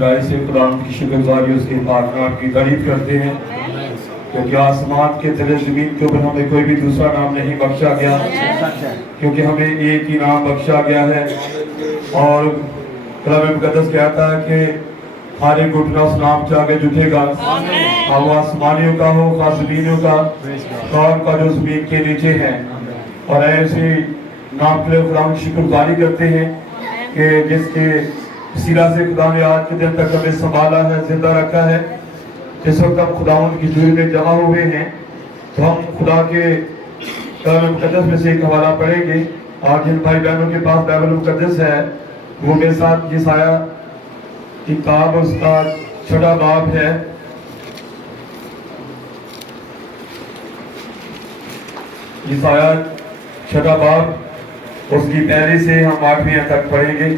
گہرائی سے خدا کی شکرگزاری اس کے پاک نام کی تعریف کرتے ہیں کیونکہ آسمان کے تلے زمین کے اوپر ہمیں کوئی بھی دوسرا نام نہیں بخشا گیا کیونکہ ہمیں ایک ہی نام بخشا گیا ہے اور کلام مقدس کہتا ہے کہ ہر ایک گھٹنا اس نام کے آگے جھکے گا خواہ وہ آسمانیوں کا ہو خواہ زمینوں کا خواہ کا جو زمین کے نیچے ہے اور ایسے نام کے لیے خدا کی شکرگزاری کرتے ہیں کہ جس کے وسیلہ سے خدا نے آج کے دن تک ہمیں سنبھالا ہے زندہ رکھا ہے جس وقت ہم خداوند کی حضور میں جمع ہوئے ہیں تو ہم خدا کے کلام مقدس میں سے ایک حوالہ پڑھیں گے اور جن بھائی بہنوں کے پاس بائبل مقدس ہے وہ میرے ساتھ یسایہ کتاب اس کا 6واں باب ہے یسایہ 6واں باب اس کی پہلی سے ہم 8ویں تک پڑھیں گے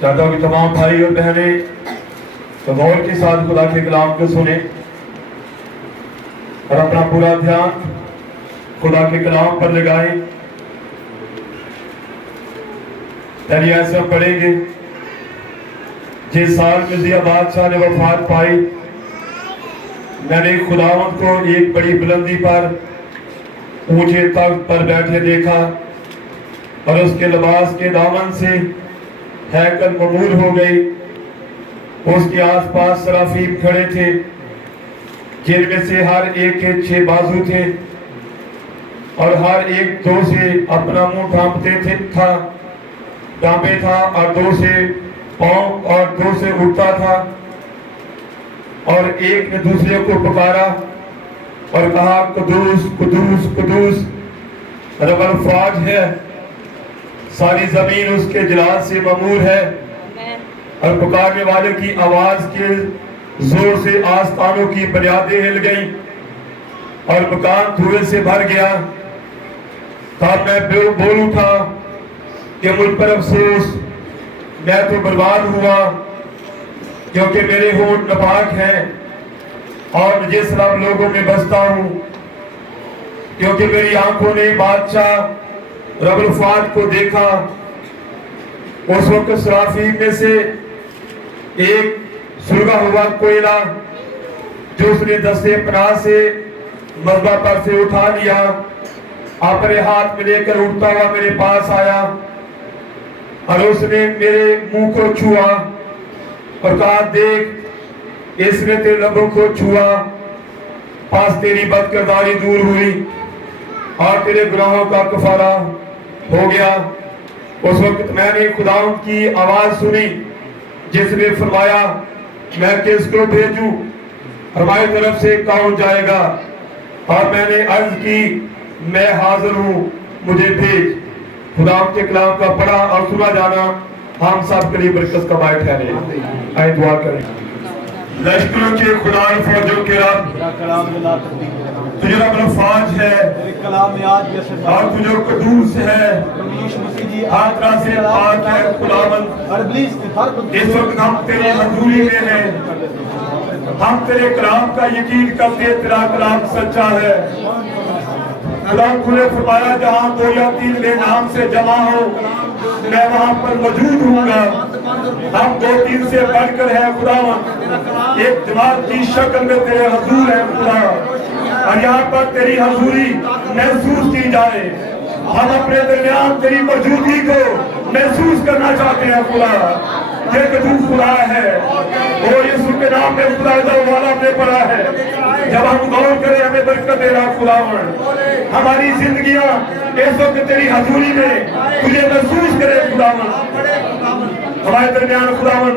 چاہتا ہوں کہ تمام بھائی اور بہنیں غور کے ساتھ خدا کے کلام کو سنیں اور اپنا پورا دھیان خدا کے کلام پر لگائیں پہلی ایسا پڑھیں گے جس سال میں ضیاء بادشاہ نے وفات پائی میں نے خداوند کو ایک بڑی بلندی پر اونچے تخت پر بیٹھے دیکھا اور اس کے لباس کے دامن سے ہیکل معمور ہو گئی اس کے آس پاس سرافیم کھڑے تھے جن میں سے ہر ایک کے 6 بازو تھے اور ہر ایک 2 سے اپنا منہ ڈھانپے تھا اور 2 سے پاؤں اور 2 سے اٹھتا تھا اور ایک نے دوسرے کو پکارا اور کہا قدوس قدوس قدوس رب الافواج ہے ساری زمین اس کے جلال سے معمور ہے اور پکارنے والے کی آواز کے زور سے آستانوں کی بنیادیں ہل گئیں اور مکان دھوئے سے بھر گیا تب میں بول اٹھا کہ مجھ پر افسوس میں تو برباد ہوا کیونکہ میرے ہونٹ ناپاک ہیں اور جس رب لوگوں میں بستا ہوں کیونکہ میری آنکھوں نے بادشاہ رب الافواج کو دیکھا اس وقت سرافیم میں سے ایک سلگا ہوا کوئلہ جو اس نے دستے پناہ سے مذبح پر سے اٹھا لیا اپنے ہاتھ میں لے کر اٹھتا ہوا میرے پاس آیا اور اس نے میرے منہ کو چھوا اور کہا دیکھ اس نے تیرے لبوں کو چھوا پاس تیری بدکرداری دور ہوئی اور تیرے گناہوں کا کفارہ ہو گیا اس وقت میں نے خداوند کی آواز سنی جس نے فرمایا میں کس کو بھیجوں ہماری طرف سے کون جائے گا اور میں نے عرض کی میں حاضر ہوں مجھے بھیج خداوند کے کلام کا پڑھا اور سنا جانا ہم سب کے لیے برکت کا باعث ٹھہرے آئے دعا کریں لشکروں کے خدا فوجوں کے رب تجھے رب الافواج ہے اور تجھے قدوس ہے ہر طرح سے پاک ہے خداوند اس وقت ہم تیرے حضوری میں ہیں ہم تیرے کلام کا یقین کرتے ہیں تیرا کلام سچا ہے خدا کھلے فرمایا جہاں 2 یا 3 میرے نام سے جمع ہو میں وہاں پر موجود ہوں گا ہم 2-3 سے بڑھ کر ہیں خداوند ایک جماعت کی شکل میں تیرے حضور ہے خدا اور یہاں پر تیری حضوری محسوس کی جائے हम अपने दरमियान तेरी मौजूदगी को महसूस करना चाहते हैं खुदा, ये कि तू खुदा है। और यीशु के नाम में खुदा वाला हमने पढ़ा है, जब हम गौर करें हमें बरकत दे रहा खुदावन। हमारी जिंदगियां इस वक्त तेरी हजूरी में तुझे महसूस करे खुदावन। हमारे दरमियान खुदावन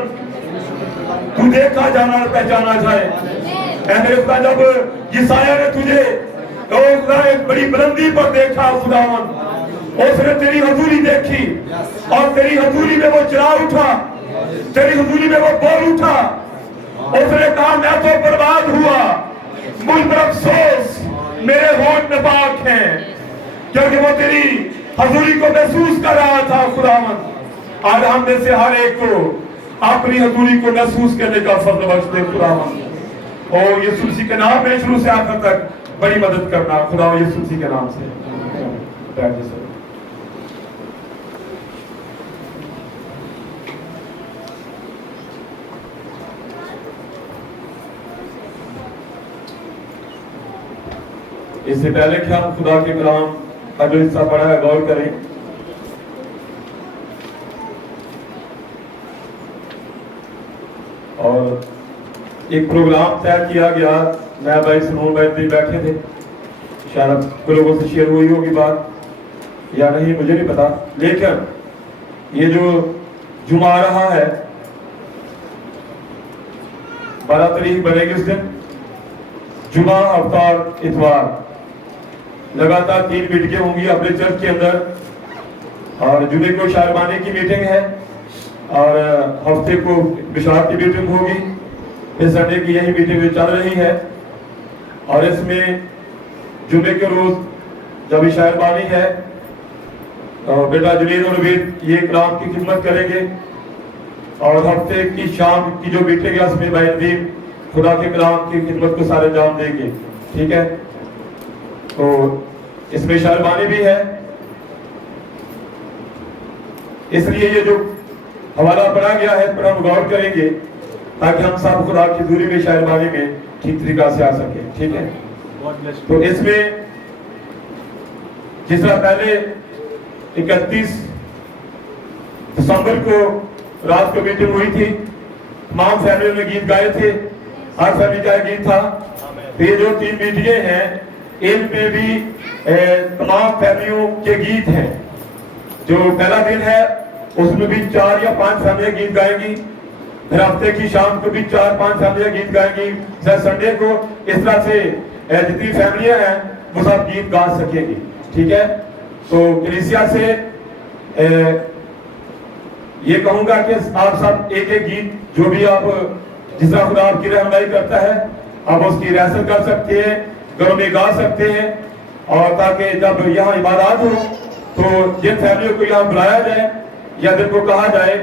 तू देखा जाना और पहचाना जाए। ऐ मेरे खुदा, जब यिसाया ने तुझे खुदा एक बड़ी बुलंदी पर देखा खुदावन, उसने तेरी हजूरी देखी और तेरी हजूरी में वो चिल्ला उठा, तेरी हजूरी में वो बोल उठा। उसने कहा मैं तो बर्बाद हुआ, मुझ पर अफसोस, मेरे होंठ नापाक हैं, क्योंकि वो तेरी हजूरी को महसूस कर रहा था खुदावन। आज हम में से हर एक को अपनी हजूरी को महसूस करने का फज़ल बख्श दे खुदावन। और यीशु मसीह के नाम में शुरू से आखिर तक बड़ी मदद करना खुदा, यीशु मसीह के नाम से। इससे पहले कि हम खुदा के कलाम का जो हिस्सा पढ़ा है गौर करें, और एक प्रोग्राम तय किया गया, मैं भाई सुनून भाई भी बैठे थे, शायद आपको लोगों से शेयर हुई होगी बात या नहीं मुझे नहीं पता, लेकिन ये जो जुमा आ रहा है 12 तारीख बनेगी उस दिन, जुमा अवतार इतवार, लगातार 3 मीटिंगें होंगी अपने चर्च के अंदर। और जुमे को शारबानी की मीटिंग है और हफ्ते को बिशारत की मीटिंग होगी। इस संडे की यही मीटिंग चल रही है और इसमें जुमे के रोज जब शारबानी है तो बेटा जुनेद और वेद ये कलाम की खिदमत करेंगे और हफ्ते की शाम की जो मीटिंग है उसमें भाई नदीम खुदा के कलाम की खिदमत को सारे अंजाम देंगे। ठीक है, तो इसमें शारबानी भी है, इसलिए ये जो हवाला पढ़ा गया है पर हम गौर करेंगे ताकि हम सब खुदा की दूरी में शारबानी में ठीक तरीका से आ सके। ठीक है, तो इसमें जिस तरह पहले 31 दिसंबर को रात को मीटिंग हुई थी, तमाम फैमिलियों ने गीत गाए थे, हर फैमिली का गीत था। तो ये जो 3 मीटिंगें हैं इनमें भी तमाम फैमिलियों के गीत हैं। जो पहला दिन है उसमें भी 4 या 5 फैमिलियां गीत गाएंगी, फिर हफ्ते की शाम को भी 4-5 फैमिलियां गीत गाएंगी, संडे को इस तरह से जितनी फैमिलियां हैं वो सब गीत गा सकेंगी। ठीक है, तो कलीसिया से ये कहूंगा कि आप सब एक एक गीत जो भी आप जिस तरह खुदा आपकी रहनुमाई करता है आप उसकी रिहर्सल कर सकते हैं, घरों में गा सकते हैं, और ताकि जब यहाँ इबादत हो तो जिन फैमिलियों को यहाँ बुलाया जाए या जिनको कहा जाए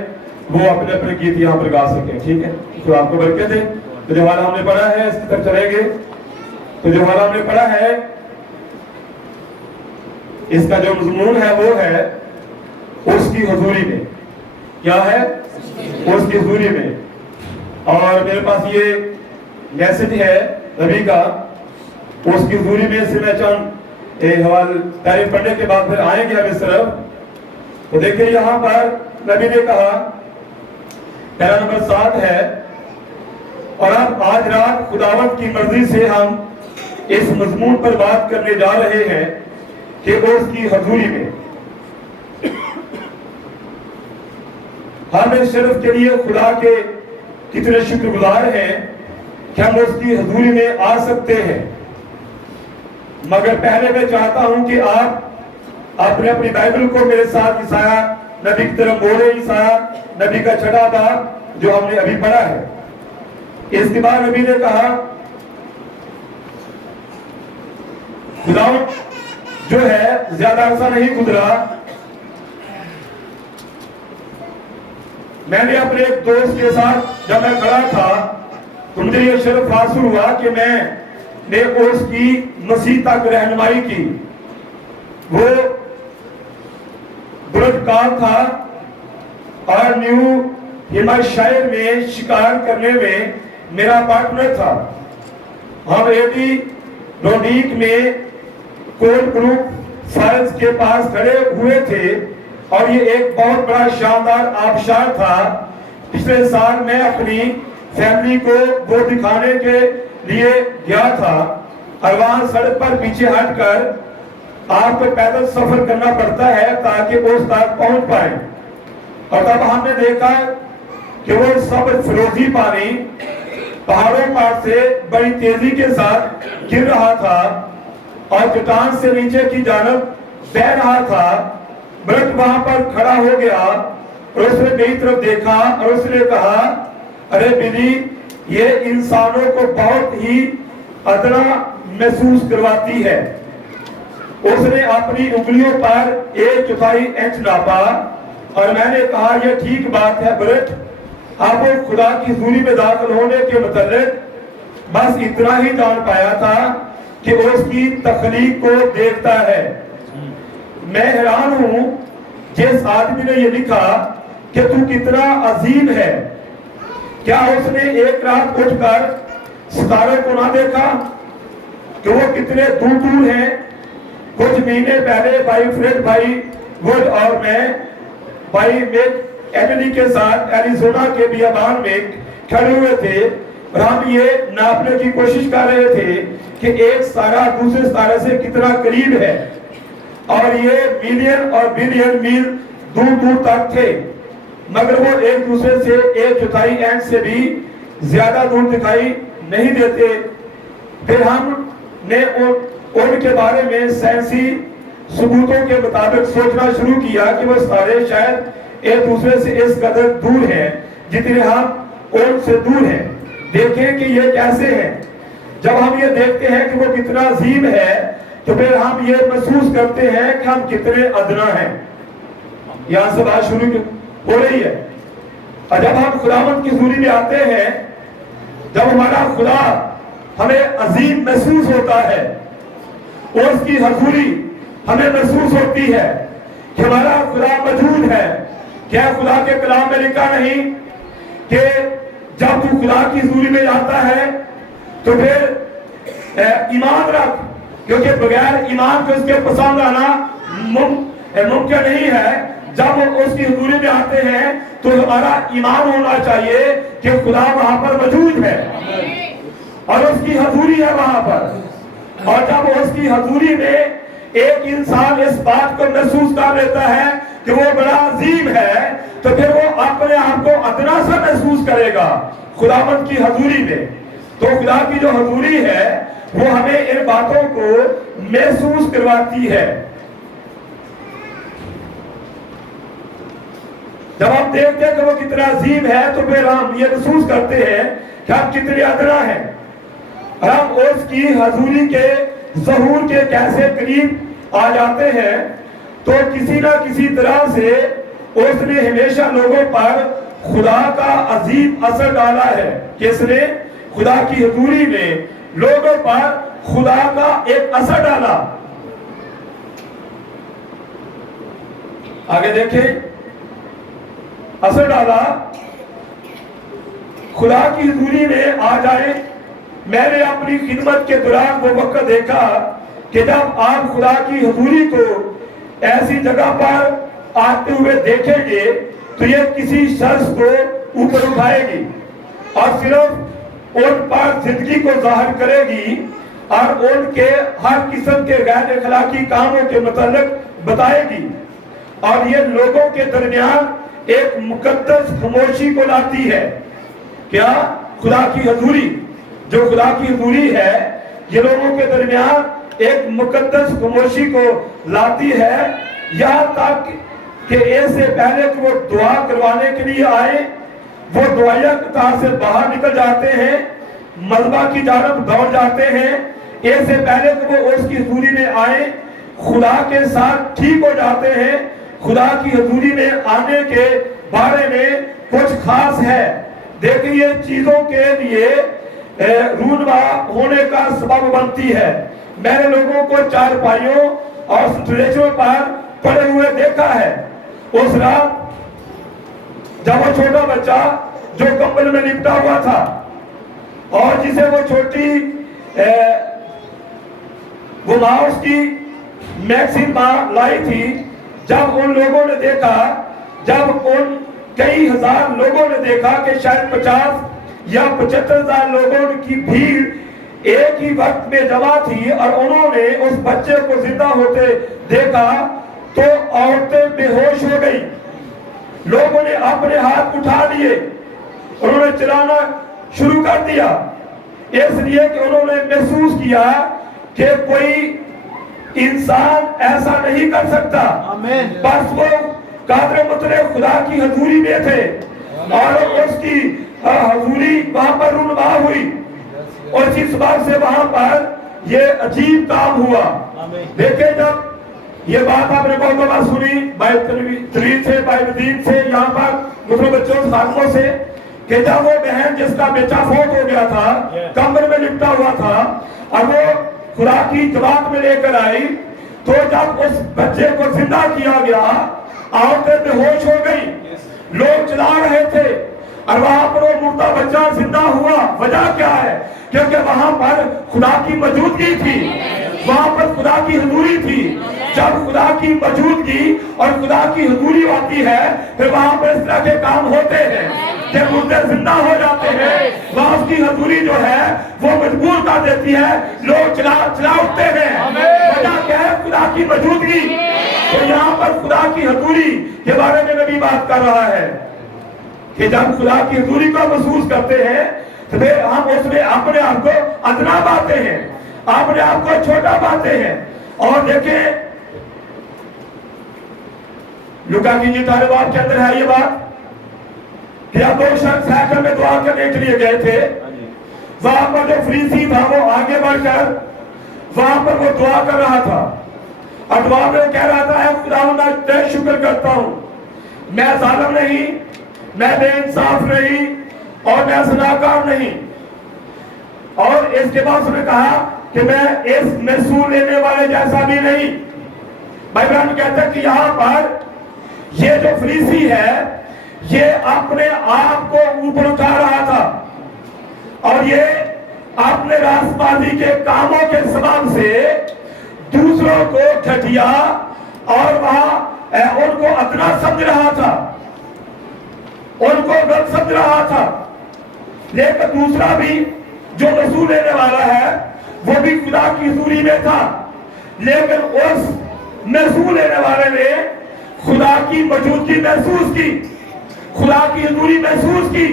वो अपने अपने गीत यहाँ पर गा सके। ठीक है, तो आपको बरकत दे। तो जो वाला हमने पढ़ा है इसकी तरफ चलेंगे। तो जो वाला हमने पढ़ा है इसका जो मजमून है वो है उसकी हुजूरी में। क्या है? उसकी हुजूरी में। और मेरे पास ये मैसेज है नबी का, उसकी हुजूरी में से मैं चंद हवाले तारीफ पढ़ने के बाद फिर आएंगे अब इस तरफ। तो देखिए यहाँ पर नबी ने कहा, पहला नंबर 7 है, और अब आज रात खुदावंत की मर्जी से हम इस मजमून पर बात करने जा रहे हैं कि उसकी हजूरी में हम इस शर्फ के लिए खुदा के कितने शुक्रगुजार हैं कि हम उसकी हजूरी में आ सकते हैं। मगर पहले मैं चाहता हूं कि आप अपने अपनी बाइबल को मेरे साथ ईसाया नबी की तरफ मोड़े, ईसाया नबी का छठा बाब जो हमने अभी पढ़ा है। इसके बाद नबी ने कहा खुदावंद जो है ज्यादा अरसा नहीं गुजरा, मैंने अपने एक दोस्त के साथ जब मैं खड़ा था तो मुझे ये शर्फ हासिल हुआ कि मैंने उसकी मसीह तक रहनुमाई की। वो बुरदकाल था और न्यू हिमाशायर में शिकार करने में मेरा पार्टनर था। हम एडी रोडीक में कोर ग्रुप فرض کے پاس کھڑے ہوئے تھے اور یہ ایک بہت بڑا شاندار آبشار تھا. پچھلے سال میں اپنی فیملی کو وہ دکھانے کے لیے گیا تھا اور وہاں سڑک پر پیچھے ہٹ کر آپ کو پیدل سفر کرنا پڑتا ہے تاکہ اس تک پہنچ پائے. اور تب ہم نے دیکھا کہ وہ سب فروزی پانی پہاڑوں پر سے بڑی تیزی کے ساتھ گر رہا تھا اور چٹان سے نیچے کی جانب بہ رہا تھا. برٹ وہاں پر کھڑا ہو گیا اور اس نے میری طرف دیکھا اور اس نے کہا ارے بلی یہ انسانوں کو بہت ہی ادنا محسوس کرواتی ہے. اس نے اپنی انگلیوں پر 1/4 انچ ناپا اور میں نے کہا یہ ٹھیک بات ہے برٹ, آپ وہ خدا کی حضوری میں داخل ہونے کے متعلق بس اتنا ہی جان پایا تھا کہ اس کی تخلیق کو دیکھتا ہے. میں حیران ہوں جس آدمی نے یہ لکھا کہ تو کتنا عظیم ہے, کیا اس نے ایک رات اٹھ کر ستاروں کو نہ دیکھا کہ وہ کتنے دور دور ہیں. کچھ مہینے پہلے بھائی فریڈ بھائی وڈ اور میں بھائی میک ایڈلی کے ساتھ ایریزونا کے بیابان میں کھڑے ہوئے تھے اور ہم یہ ناپنے کی کوشش کر رہے تھے کہ ایک ستارہ دوسرے ستارے سے کتنا قریب ہے, اور یہ ملین اور بلین میل دور دور تک تھے مگر وہ ایک دوسرے سے 1/4 انچ سے بھی زیادہ دور دکھائی نہیں دیتے. پھر ہم نے ان کے بارے میں سائنسی ثبوتوں کے مطابق سوچنا شروع کیا کہ وہ ستارے شاید ایک دوسرے سے اس قدر دور ہیں جتنے ہم ان سے دور ہیں. دیکھیں کہ یہ کیسے ہیں. جب ہم یہ دیکھتے ہیں کہ وہ کتنا عظیم ہے تو پھر ہم یہ محسوس کرتے ہیں کہ ہم کتنے ادنا ہیں. یہاں سے بات شروع ہو رہی ہے. اور جب ہم خداوند کی حضوری میں آتے ہیں, جب ہمارا خدا ہمیں عظیم محسوس ہوتا ہے, اس کی حضوری ہمیں محسوس ہوتی ہے کہ ہمارا خدا موجود ہے. کیا خدا کے کلام میں لکھا نہیں کہ جب تو خدا کی حضوری میں جاتا ہے تو پھر ایمان رکھ, کیونکہ بغیر ایمان کے اس کے پسند آنا ممکن نہیں ہے. جب اس کی حضوری میں آتے ہیں تو ہمارا ایمان ہونا چاہیے کہ خدا وہاں پر موجود ہے اور اس کی حضوری ہے وہاں پر. اور جب اس کی حضوری میں ایک انسان اس بات کو محسوس کر لیتا ہے کہ وہ بڑا عظیم ہے تو پھر وہ اپنے آپ کو ادنا سا محسوس کرے گا خداوند کی حضوری میں. تو خدا کی جو حضوری ہے وہ ہمیں ان باتوں کو محسوس کرواتی ہے. جب ہم دیکھتے ہیں کہ وہ کتنا عظیم ہے تو پھر ہم یہ محسوس کرتے ہیں کہ ہم کتنے ادنا ہیں. ہم اس کی حضوری کے ظہور کے کیسے قریب آ جاتے ہیں تو کسی نہ کسی طرح سے اس نے ہمیشہ لوگوں پر خدا کا عظیم اثر ڈالا ہے. کس نے؟ خدا کی حضوری میں لوگوں پر خدا کا ایک اثر ڈالا. آگے دیکھیں, اثر ڈالا. خدا کی حضوری میں آ جائیں. میں نے اپنی خدمت کے دوران وہ وقت دیکھا کہ جب آپ خدا کی حضوری کو ایسی جگہ پر آتے ہوئے دیکھیں گے تو یہ کسی شخص کو اوپر اٹھائے گی اور صرف ان پر زندگی کو ظاہر کرے گی اور ان کے ہر قسم کے غیر اخلاقی کاموں کے متعلق بتائے گی. اور یہ لوگوں کے درمیان ایک مقدس خاموشی کو لاتی ہے. کیا؟ خدا کی حضوری. جو خدا کی حضوری ہے یہ لوگوں کے درمیان ایک مقدس خاموشی کو لاتی ہے, یہاں تک کہ اس سے پہلے کہ وہ دعا کروانے کے لیے آئے وہ دعائیہ قطار سے باہر نکل جاتے ہیں, مذبح کی جانب دوڑ جاتے ہیں. اس سے پہلے کہ وہ اس کی حضوری میں آئے خدا کے ساتھ ٹھیک ہو جاتے ہیں. خدا کی حضوری میں آنے کے بارے میں کچھ خاص ہے. دیکھیں یہ چیزوں کے لیے رونما ہونے کا سبب بنتی ہے. میں نے لوگوں کو چارپائیوں اور سٹریچروں پر پڑے ہوئے دیکھا ہے. اس رات جب وہ چھوٹا بچہ جو کمبل میں لپٹا ہوا تھا اور جسے وہ چھوٹی وہ ماں اس کی मैक्सिन लाई थी। जब उन लोगों ने देखा, जब उन कई हजार लोगों ने देखा कि शायद 50 या 75,000 लोगों की भीड़ एक ही वक्त में जमा थी और उन्होंने उस बच्चे को जिंदा होते देखा, तो औरतें बेहोश हो गई। लोगों ने अपने हाथ उठा लिए, उन्होंने चिल्लाना शुरू कर दिया, इसलिए कि उन्होंने महसूस किया कि कोई इंसान ऐसा नहीं कर सकता। बस वो कादर मुतलक खुदा की हजूरी में थे और उसकी हजूरी वहां पर रुनुमा हुई, और इस बात से वहां पर ये अजीब काम हुआ। देखिए, जब ये बात आपने बहुत बार सुनी बाइबल से, बाइबल से, यहाँ पर मुस्लिम बच्चों खानों से, कि जब वो बहन जिसका बेटा फौत हो गया था, कब्र में लिपटा हुआ था, और वो खुदा की जमात में लेकर आई, तो जब उस बच्चे को जिंदा किया गया, औरतें बेहोश हो गई, लोग चिल्ला रहे थे, और वहां पर वो मुर्दा बच्चा जिंदा हुआ। वजह क्या है? क्योंकि वहां पर खुदा की मौजूदगी थी, वहां पर खुदा की हजूरी थी। जब खुदा की मौजूदगी और खुदा की हजूरी होती है, फिर वहां पर इस तरह के काम होते हैं, जब मुर्दे जिंदा हो जाते हैं, वहां उसकी हजूरी जो है वो मजबूर कर देती है, लोग चिल्ला उठते हैं। वजह क्या है? खुदा की मौजूदगी। तो यहाँ पर खुदा की हजूरी के बारे में नबी बात कर रहा है कि जब खुदा की हजूरी को महसूस करते हैं, तो फिर हम उसमें अपने आप को अदना पाते हैं, अपने आप को छोटा पाते हैं। और देखें, लुका की 18 बाब के अंदर है ये बात कि अब 2 शख्स हैकल में दुआ करने के लिए गए थे। वहां पर जो फरीसी था वो आगे बढ़कर वहां पर वो दुआ कर रहा था, और दुआ में कह रहा था, खुदावंद मैं तेरा शुक्र करता हूं, मैं जालिम नहीं, मैं बेइंसाफ नहीं, और मैं ज़नाकार नहीं। और इसके बाद उसने कहा कि मैं इस महसूल लेने वाले जैसा भी नहीं। बाइबल कहता है कि यहाँ पर ये जो फरीसी है, ये अपने आप को ऊपर उठा रहा था, और ये अपने रासबाजी के कामों के सबब से दूसरों को घटिया और वहां उनको अदना समझ रहा था, उनको गलत समझ रहा था। लेकिन दूसरा भी जो महसूल लेने वाला है वो भी खुदा की हजूरी में था, लेकिन उस महसूल लेने वाले ने खुदा की मौजूदगी महसूस की, खुदा की हजूरी महसूस की,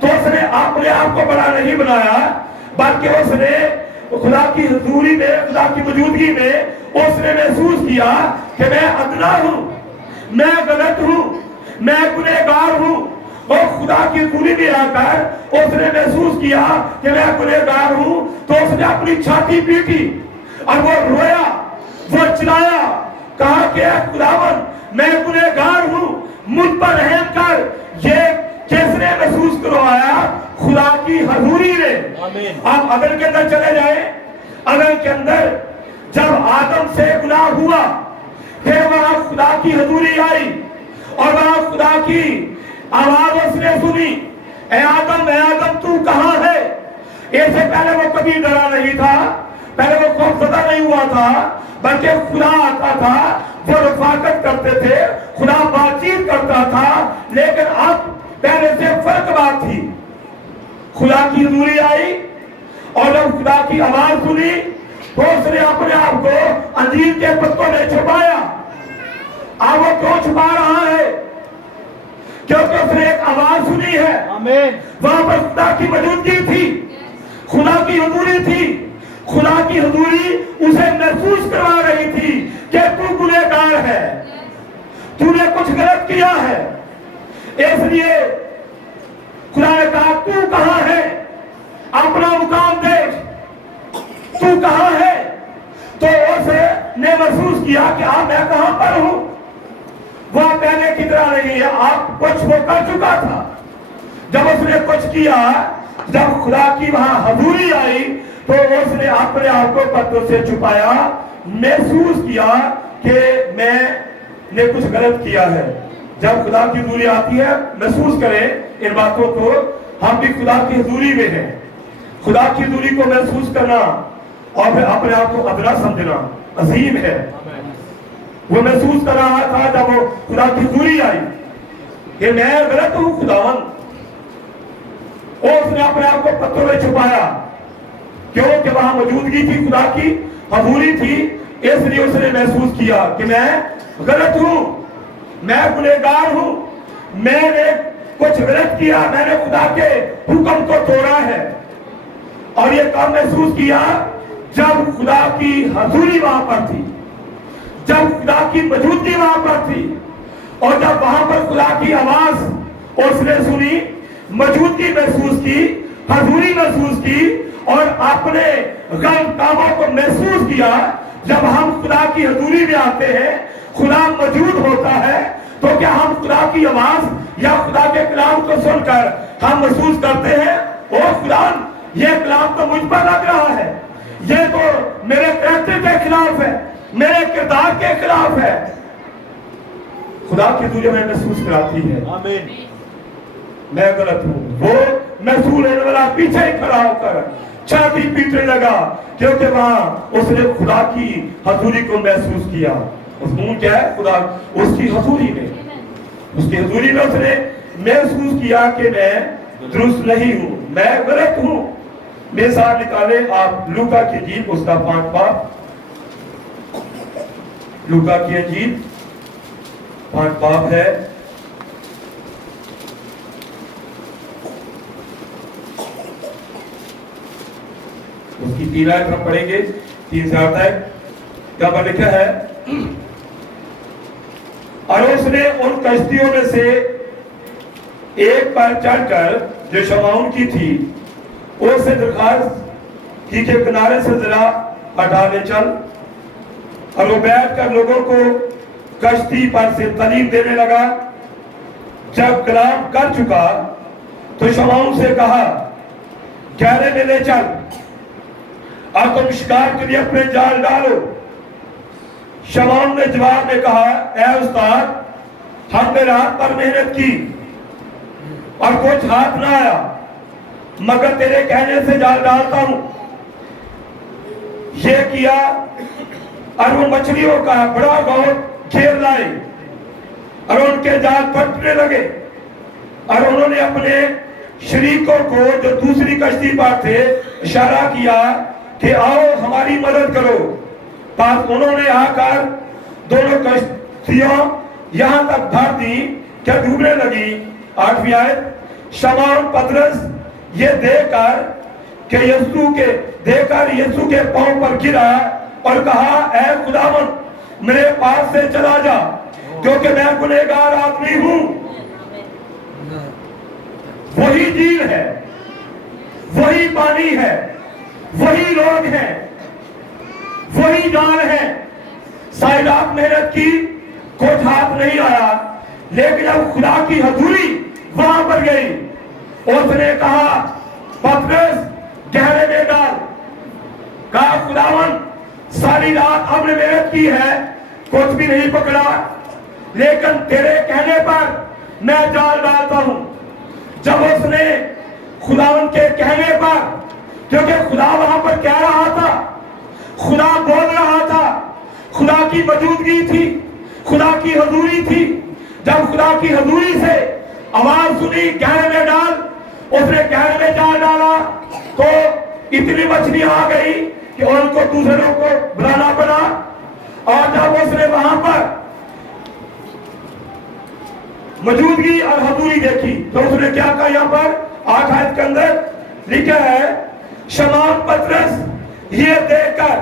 तो उसने अपने आप को बड़ा नहीं बनाया, बल्कि उसने खुदा की हजूरी में, खुदा की मौजूदगी में उसने महसूस किया कि मैं अदना हूं, मैं गलत हूं, मैं गुनहगार हूं। और खुदा की हजूरी में आकर उसने महसूस किया कि मैं गुनहगार हूं, तो उसने अपनी छाती पीटी और वो रोया, वो चिल्लाया, कहा कि खुदावंद मैं गुनहगार हूं, मुझ पर रहम कर। ये किसने महसूस करवाया? खुदा की हजूरी ने। आप अदल के अंदर चले जाए, अदल के अंदर जब आदम से गुनाह हुआ, फिर वहां खुदा की हजूरी आई और वहां खुदा की आवाज उसने सुनी, ए आदम तू कहां है? इससे पहले वो कभी डरा नहीं था, पहले वो खौफजदा नहीं हुआ था, बल्कि खुदा आता था, वो रफाकत करते थे, खुदा बातचीत करता था। लेकिन अब पहले से फर्क बात थी, खुदा की हजूरी आई और जब खुदा की आवाज सुनी तो उसने अपने आप को अंजीर के पत्तों में छुपाया। अब वो क्यों छुपा रहा है? क्योंकि उसने एक आवाज सुनी है, वहां पर खुदा की मौजूदगी थी, खुदा की हजूरी थी, खुदा की हजूरी उसे महसूस करवा रही थी कि तू गुनहगार है, तूने कुछ गलत किया है। इसलिए खुदा ने कहा तू कहां है? अपना मुकाम देख, तू कहां है? तो उसने महसूस किया कि मैं कहां पर हूं, वह पहले की तरह नहीं है, आप कुछ वो कर चुका था। जब उसने कुछ किया, जब खुदा की वहां हजूरी आई, तो उसने अपने आप को पत्थर से छुपाया, महसूस किया कि मैंने कुछ गलत किया है। जब खुदा की हजूरी आती है, महसूस करें इन बातों को, हम भी खुदा की हजूरी में हैं। खुदा की हजूरी को महसूस करना और फिर अपने आप को अदना समझना, अजीम है। वो महसूस कर रहा था जब वो खुदा की हजूरी आई कि मैं गलत हूं खुदावन, और उसने अपने आप को पत्थरों में छुपाया, क्योंकि वहां मौजूदगी थी, खुदा की हजूरी थी, इसलिए उसने महसूस किया कि मैं गलत हूं, मैं गुनहगार हूं, मैंने कुछ गलत किया, मैंने खुदा के हुक्म को तोड़ा है। और ये कब महसूस किया? जब खुदा की हजूरी वहां पर थी, जब खुदा की मौजूदगी वहां पर थी, और जब वहां पर खुदा की आवाज उसने सुनी, मौजूदगी महसूस की, हजूरी महसूस की, और अपने गलत कामों को महसूस किया। जब हम खुदा की हजूरी में आते हैं, खुदा मौजूद होता है, तो क्या हम खुदा की आवाज या खुदा के कलाम को सुनकर हम महसूस करते हैं, ओ खुदा ये कलाम तो मुझ पर लग रहा है, ये तो मेरे करैक्टर के खिलाफ है, मेरे किरदार के खिलाफ है। खुदा की हजूरी में महसूस कराती है आमीन मैं गलत हूं। वो महसूस लेने वाला पीछे ही खड़ा होकर छाती पीटने लगा, क्योंकि वहां उसने खुदा की हजूरी को महसूस किया। मजमून क्या है? खुदा उसकी हजूरी में, उसकी हजूरी में उसने महसूस किया कि मैं दुरुस्त नहीं हूं, मैं गलत हूं। मेरे साथ निकाले आप लूका की इंजील, उसका 5 बाब, लूका की इंजील 5 बाब है, उसकी 3 आयत हम पढ़ेंगे, 3 से 8 तक। क्या पर लिखा है? और उसने उन कश्तियों में से एक पर चढ़कर जो शमाउन की थी, उससे दरखास्त की के किनारे से जरा हटा ले चल। और वो बैठकर लोगों को कश्ती पर से तालीम देने लगा। जब कलाम कर चुका तो शमाउन से कहा, गहरे में ले चल और तुम शिकार के लिए अपने जाल डालो। शमाउन ने जवाब में कहा, ऐ उस्ताद, हमने रात पर मेहनत की और कुछ हाथ ना आया, मगर तेरे कहने से जाल डालता हूं। ये किया और वो मछलियों का बड़ा गौर घेर लाए और उनके जाल फटने लगे। और उन्होंने अपने शरीकों को जो दूसरी कश्ती पर थे इशारा किया कि आओ हमारी मदद करो। पास उन्होंने आकर दोनों कश्तियों यहां तक भर दी कि डूबने लगी। 8वीं आयत, शमौन पतरस ये देखकर यीशु के पांव पर गिरा और कहा, ऐ खुदावंद, मेरे पास से चला जा, क्योंकि मैं गुनहगार आदमी हूं। वही झील है, वही पानी है, वही लोग हैं, वही जान है। सारी रात मेहनत की, कुछ हाथ नहीं आया, लेकिन जब खुदा की हजूरी वहां पर गई, उसने कहा, पतरस गहरे में डाल। कहा, खुदावन, सारी रात हमने मेहनत की है, कुछ भी नहीं पकड़ा, लेकिन तेरे कहने पर मैं जाल डालता हूं। जब उसने खुदावन के कहने पर, क्योंकि खुदा वहां पर कह रहा था, खुदा बोल रहा था, खुदा की मौजूदगी थी, खुदा की हजूरी थी। जब खुदा की हजूरी से आवाज सुनी, गहरे में डाल, उसने गहरे में जाल डाला तो इतनी मछली आ गई कि उनको दूसरों को बुलाना पड़ा। और जब उसने वहां पर मौजूदगी और हजूरी देखी तो उसने क्या कहा? यहां पर 8 आयत के अंदर लिखा है, शमौन पतरस ये देखकर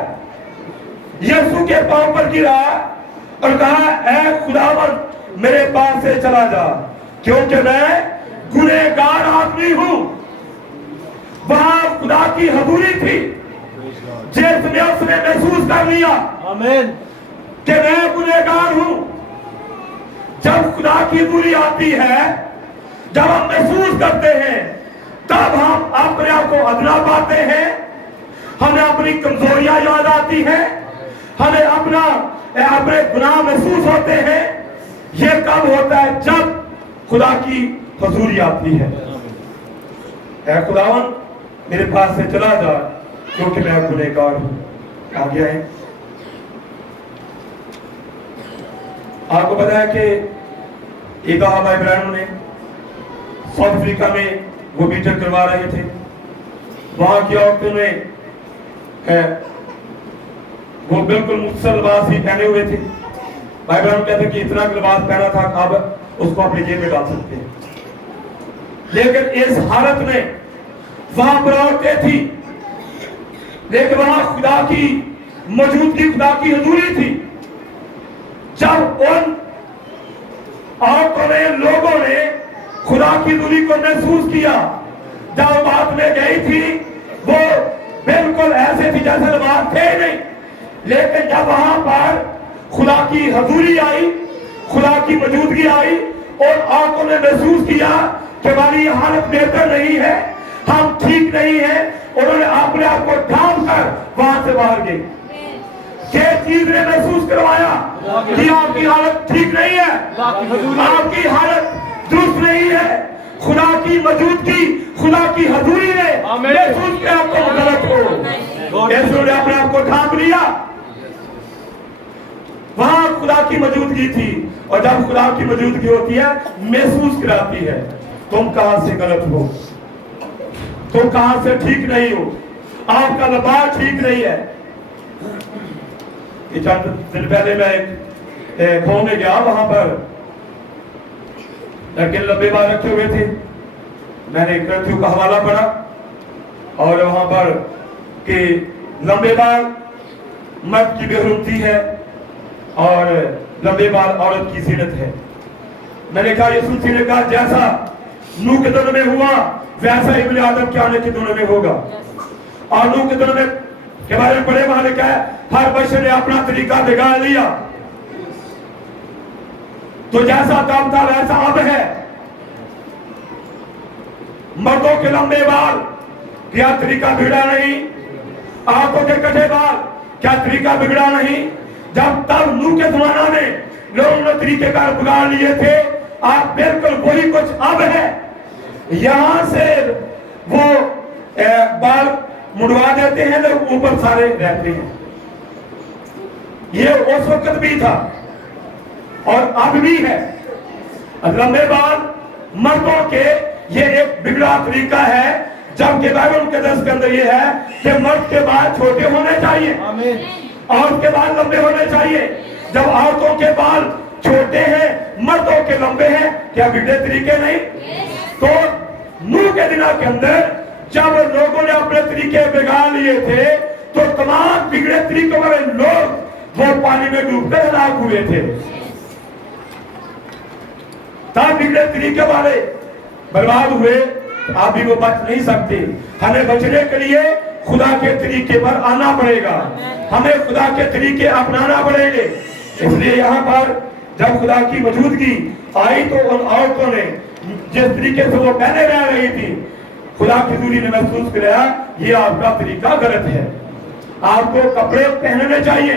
यीशु के पांव पर गिरा और कहा, ऐ खुदावंद, मेरे पास से चला जा, क्योंकि मैं गुनहगार आदमी हूं। वहां खुदा की हजूरी थी, जिसने उसने महसूस कर लिया आमीन कि मैं गुनहगार हूं। जब खुदा की हजूरी आती है, जब हम महसूस करते हैं, तब हम अपने आप को अदला पाते हैं, हमें अपनी कमजोरियां याद आती हैं, हमें अपने गुनाह महसूस होते हैं। ये कब होता है? जब खुदा की हजूरी आती है। ऐ खुदावन, मेरे पास से चला जा, क्योंकि मैं गुनहगार हूं। आ गया है आपको पता है कि एक भाई बहनों ने साउथ अफ्रीका में वो मीटिंग करवा रहे थे, वहां की औरतों ने वो बिल्कुल मुख्तसर लिबास ही पहने हुए थे। भाई बहन कहते कि इतना लिबास पहना था, अब उसको अपनी जेब में डाल सकते हैं। लेकिन इस हालत में वहां पर औरतें थी, लेकिन वहां खुदा की मौजूदगी, खुदा की हजूरी थी। जब उन औरतों ने, लोगों ने खुदा की दूरी को महसूस किया, जब बात में गई थी वो बिल्कुल ऐसे थी जैसे लिबास थे नहीं, लेकिन जब वहां पर खुदा की हजूरी आई, खुदा की मौजूदगी आई और औरतों ने महसूस किया कि हमारी हालत बेहतर नहीं है, हम ठीक नहीं है, उन्होंने अपने आप को ढांप कर वहां से बाहर गए। ये चीज ने महसूस करवाया कि आपकी हालत ठीक नहीं है, आपकी हालत दुरुस्त नहीं है। खुदा की मौजूदगी, खुदा की हजूरी ने महसूस किया आपको गलत हो, इसलिए अपने आप को ढांप लिया। वहां खुदा की मौजूदगी थी, और जब खुदा की मौजूदगी होती है महसूस कराती है तुम कहां से गलत हो, तुम कहां से ठीक नहीं हो, आपका लिबास ठीक नहीं है। चंद दिन पहले मैं एक गांव में गया, वहां पर लड़के लंबे बाल रखे हुए थे। मैंने कर्फ्यू का हवाला पढ़ा और वहां पर कि लंबे बाल मर्द की बेहरुमती है और लंबे बाल औरत की जीनत है। मैंने कहा यीशु मसीह ने कहा जैसा नूह के दिनों में हुआ वैसा इब्ने आदम के आने के दिनों में होगा। और नूह के दिनों में के बारे में बड़े वहां लिखा है हर बशर ने अपना तरीका बिगाड़ लिया, तो जैसा काम था वैसा अब है। मर्दों के लंबे बाल क्या तरीका बिगड़ा नहीं, आंखों के कटे बाल क्या तरीका बिगड़ा नहीं। जब तब नूह के जमाना में लोगों ने तरीके कार बिगाड़ लिए थे, आप बिल्कुल वही कुछ अब है। यहां से वो बाल मुड़वा देते हैं, लोग ऊपर सारे रहते हैं। ये उस वक्त भी था और अब भी है। लंबे बाल मर्दों के ये एक बिगड़ा तरीका है, जबकि बाइबल के दस के अंदर ये है कि मर्द के बाल छोटे होने चाहिए, औरत के बाल लंबे होने चाहिए। जब औरतों के बाल छोटे हैं, मर्दों के लंबे हैं, क्या बिगड़े तरीके नहीं? तो नूह के दिनों के अंदर जब लोगों ने अपने तरीके बिगाड़ लिए थे, तो तमाम बिगड़े तरीकों वाले लोग वो पानी में डूबकर हलाक हुए थे। तब बिगड़े तरीके वाले बर्बाद हुए, आप भी वो बच नहीं सकते। हमें बचने के लिए खुदा के तरीके पर आना पड़ेगा, हमें खुदा के तरीके अपनाना पड़ेंगे। इसलिए यहाँ पर जब खुदा की मौजूदगी आई तो उन औरतों ने जिस तरीके से वो पहने रह रही थी, खुदा की दूरी ने महसूस कराया ये आपका तरीका गलत है, आपको कपड़े पहनने चाहिए।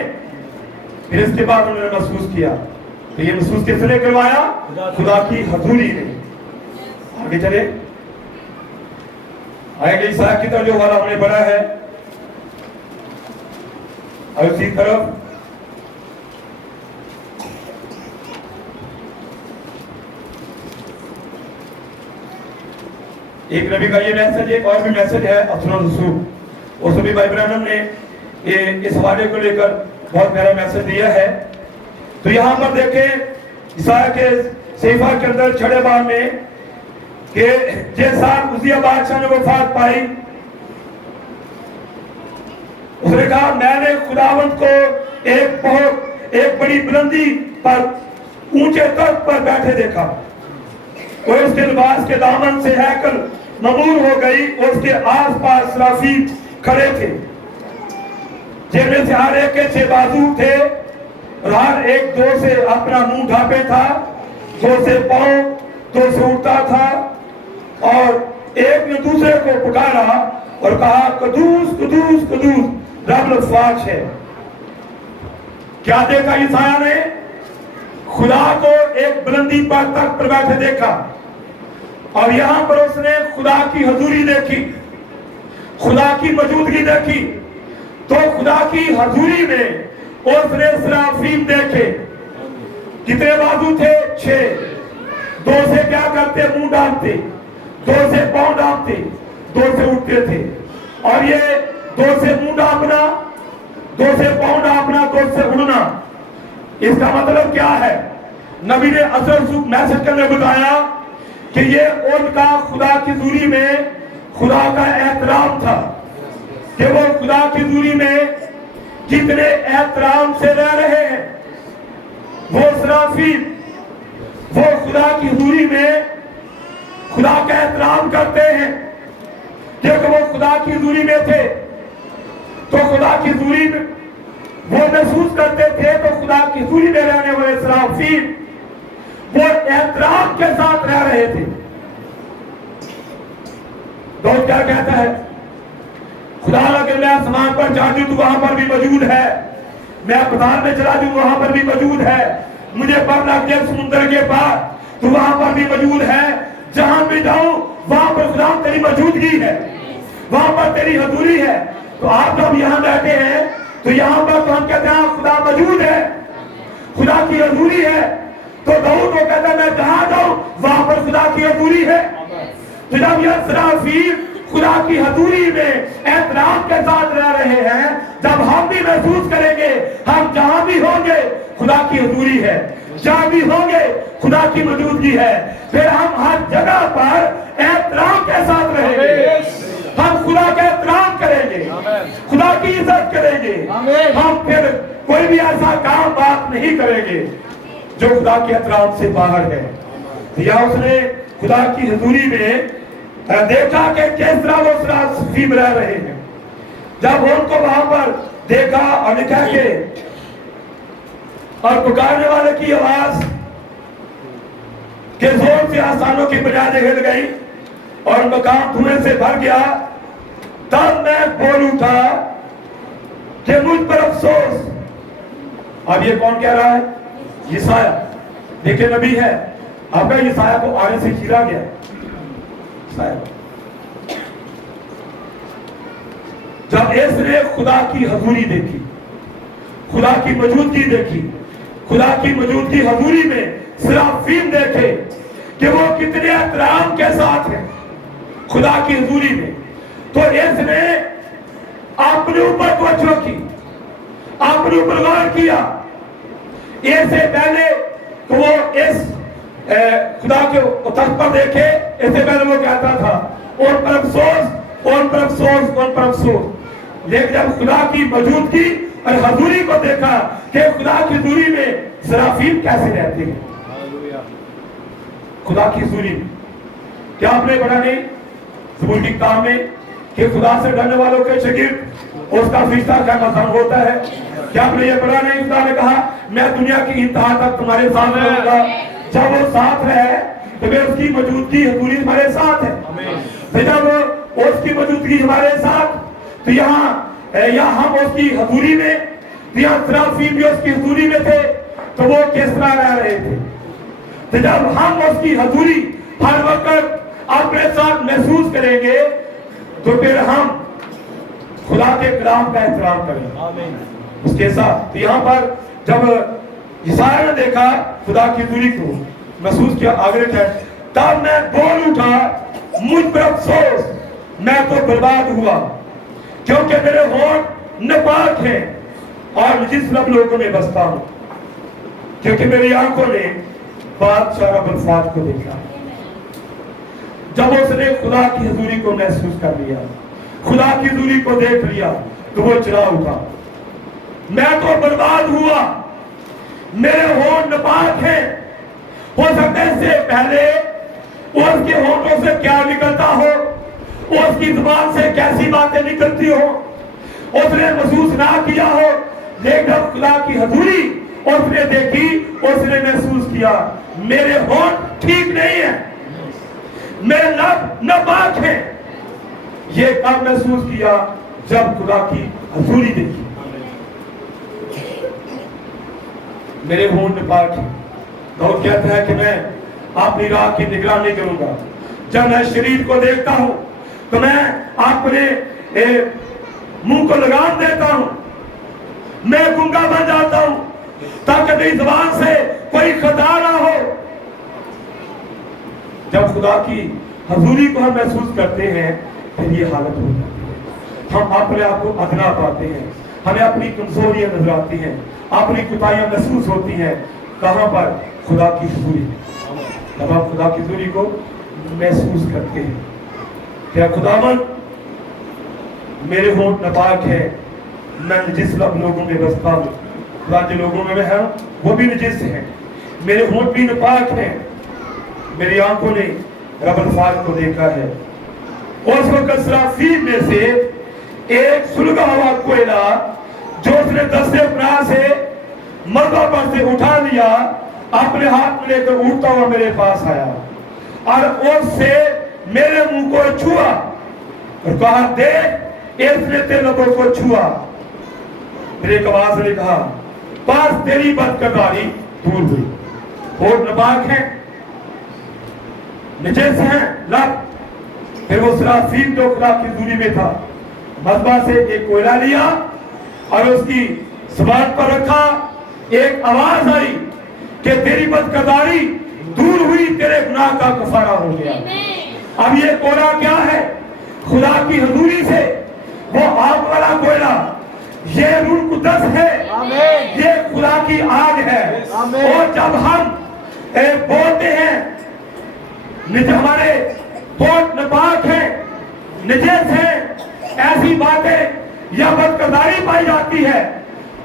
फिर इसके बाद उन्होंने महसूस किया, तो ये महसूस किसने करवाया? खुदा की हजूरी ने। आगे चले, आगे ईसा की तरफ जो वाला हमने पढ़ा है, और उसी तरफ एक नबी का ये मैसेज, एक और भी मैसेज है अफसर रसूल। उस भी भाई ब्रैनम ने इस हवाले को लेकर बहुत प्यारा मैसेज दिया है। तो यहाँ पर देखें ईसाया के सहीफा के अंदर 6 बार में कि जिस साल उजिया बादशाह ने वफात पाई, उसने कहा मैंने खुदावंत को एक बड़ी बुलंदी पर ऊंचे तख्त पर बैठे देखा, और उसके लिबास के दामन से हैकल ममूर हो गई, और उसके आसपास सराफी खड़े थे, जिनमें से हर एक के 6 बाजू थे, और हर एक 2 से अपना मुंह ढांपे था, 2 से पांव, 2 से उठता था, और एक ने दूसरे को पुकारा और कहा कदूस कदूस कदूस रब लफाज है। क्या देखा ईसाया ने? खुदा को एक बुलंदी पर तख्त पर बैठे देखा, और यहां पर उसने खुदा की हजूरी देखी, खुदा की मौजूदगी देखी। तो खुदा की हजूरी में उसने सराफीम देखे, कितने बाजू थे? 6। 2 से क्या करते? मुंह डालते, 2 से पांव डालते, 2 से उठते थे। और ये 2 से मुंह डालना, 2 से पांव डालना, 2 से उड़ना, इसका मतलब क्या है? नबी ने असल सुख मैसेज करने बताया कि ये उनका खुदा की दूरी में खुदा का एहतराम था, कि वो खुदा की दूरी में कितने एहतराम से रह रहे हैं। वो सराफील वो खुदा की दूरी में खुदा का एहतराम करते हैं, क्योंकि वो खुदा की दूरी में थे तो खुदा की दूरी में वो महसूस करते थे। तो खुदा की दूरी में रहने वाले सराफील वो एहतराम के साथ रह रहे थे। तो क्या कहता है? खुदा अगर मैं आसमान पर जा दूं तो वहां पर भी मौजूद है, मैं अस्पताल में चला दूं वहां पर भी मौजूद है, मुझे पर लग जाए समुद्र के पार तो वहां पर भी मौजूद है। जहां भी जाऊं वहां पर खुदा तेरी मौजूदगी है, वहां पर तेरी हजूरी है। तो आप जब यहाँ बैठे हैं तो यहाँ पर तो हम कहते हैं खुदा मौजूद है, खुदा की हजूरी है। तो दाऊद वो कहता है मैं जहां जाऊं वहां पर खुदा की हजूरी है। तो जब यह सराफील खुदा की हजूरी में एहतराम के साथ रह रहे हैं, जब हम भी महसूस करेंगे हम जहां भी होंगे खुदा की हजूरी है, जहां भी होंगे खुदा की मौजूदगी है, फिर हम हर जगह पर एहतराम के साथ रहेंगे, हम खुदा का एहतराम करेंगे, खुदा की इज्जत करेंगे। हम फिर कोई भी ऐसा काम बात नहीं करेंगे जो खुदा के एहतराम से बाहर है। या उसने खुदा की हजूरी में देखा कि किस तरह वो सराफील रह रहे हैं। जब उनको वहां पर देखा और लिखा के और पुकारने वाले की आवाज के जोर से आसमानों की बुनियादें हिल गई और मकान धुएं से भर गया। तब मैं बोल उठा कि मुझ पर अफसोस। अब ये कौन कह रहा है? यशायाह। देखिए नबी है, आपका यशायाह को आगे से चीरा गया। जब इसने खुदा की हजूरी देखी, खुदा की मौजूदगी देखी, खुदा की मौजूदगी हजूरी में सराफील देखे कि वो कितने एहतराम के साथ है खुदा की हजूरी में, तो इसने अपने ऊपर तवज्जो की, अपने ऊपर गौर किया। इससे पहले तो वो इस खुदा के तख्त पर देखे, इससे पहले वो कहता था उन पर अफसोस, उन पर अफसोस, उन पर अफसोस। लेकिन जब खुदा की मौजूदगी और हजूरी को देखा कि खुदा की दूरी में सराफील कैसे रहते हैं, खुदा की हजूरी में। क्या आपने पढ़ा नहीं ज़बूर की किताब में कि खुदा से डरने वालों के शागिर्द उसका फरिश्ता क्या मकाम होता है? क्या आपने ये पढ़ा नहीं? खुदा ने कहा मैं दुनिया की इंतहा तक तुम्हारे साथ रहूंगा। जब वो साथ रहे तो फिर उसकी मौजूदगी हजूरी हमारे साथ है। फिर जब उसकी मौजूदगी हमारे साथ, तो यहाँ हम उसकी हजूरी में, तो यहाँ सराफील भी उसकी हजूरी में थे, तो वो किस तरह रह रहे थे? तो जब हम उसकी हजूरी हर वक्त अपने साथ महसूस करेंगे तो फिर हम खुदा के कलाम का एहतराम करेंगे उसके साथ। तो यहाँ पर जब यशायाह ने देखा खुदा की दूरी को महसूस किया, आगे क्या? तब मैं बोल उठा मुझ पर अफसोस, मैं तो बर्बाद हुआ, क्योंकि मेरे होंठ नापाक हैं और जिस लब लोगों में बसता हूं, क्योंकि मेरी आंखों ने बादशाह अबुलफाज को देखा। जब उसने खुदा की हजूरी को महसूस कर लिया, खुदा की हजूरी को देख लिया, तो वो चिल्ला उठा मैं तो बर्बाद हुआ, मेरे होंठ नापाक हैं। हो सकता है इससे पहले उसके होंठों से क्या निकलता हो, उसकी जुबान से कैसी बातें निकलती हो, उसने महसूस ना किया हो। लेकिन खुदा की हजूरी उसने देखी, उसने महसूस किया मेरे होंठ ठीक नहीं है, मेरे लब नापाक हैं। ये कब महसूस किया? जब खुदा की हजूरी देखी। मेरे होंठ नापाक हैं। दाऊद कहता है कि मैं अपनी राह की निगरानी करूंगा। जब मैं शरीर को देखता हूं तो मैं अपने मुंह को लगाम देता हूं, मैं गूंगा बन जाता हूं, ताकि मेरी जुबान से कोई खता ना हो। जब खुदा की हजूरी को हम महसूस करते हैं फिर ये हालत हो जाती है, हम अपने आप को अदना पाते हैं, हमें अपनी कमजोरियां नजर आती हैं, अपनी कुताहियां महसूस होती हैं। कहां पर? खुदा की हजूरी। जब आप खुदा की हजूरी को महसूस करते हैं, क्या खुदावन मेरे होंठ नापाक है, मैं नजिस लोगों में बसता हूँ। खुदा जो लोगों में है वो भी नजिस है, मेरे होंठ भी नापाक है। मेरी आंखों ने रब अल-फाल को देखा है। उस वक्त सराफील में से एक सुलगा हुआ कोयला जो उसने दस्ते पनाह से मर्दा पर से उठा लिया, अपने हाथ में लेकर उठता हुआ मेरे पास आया और उससे मेरे मुंह को छुआ और कहा, देख इसने तेरे लोगों को छुआ। मेरे आवाज ने कहा, पास तेरी बदकरदारी दूर हुई। होठ नापाक है, नजस है, लब। फिर वो सराफील जो खुदा की दूरी में था, मज़बा से एक कोयला लिया और उसकी ज़बान पर रखा। एक आवाज आई कि तेरी बदकरदारी दूर हुई, तेरे गुनाह का कफारा हो गया। अब ये कोयला क्या है? खुदा की हजूरी से वो आग वाला कोयला, ये रूह कुद्दस है, ये खुदा की आग है। और जब हम बोलते हैं हमारे होठ नापाक है, नजस है, ऐसी बातें या बदकरदारी पाई जाती है,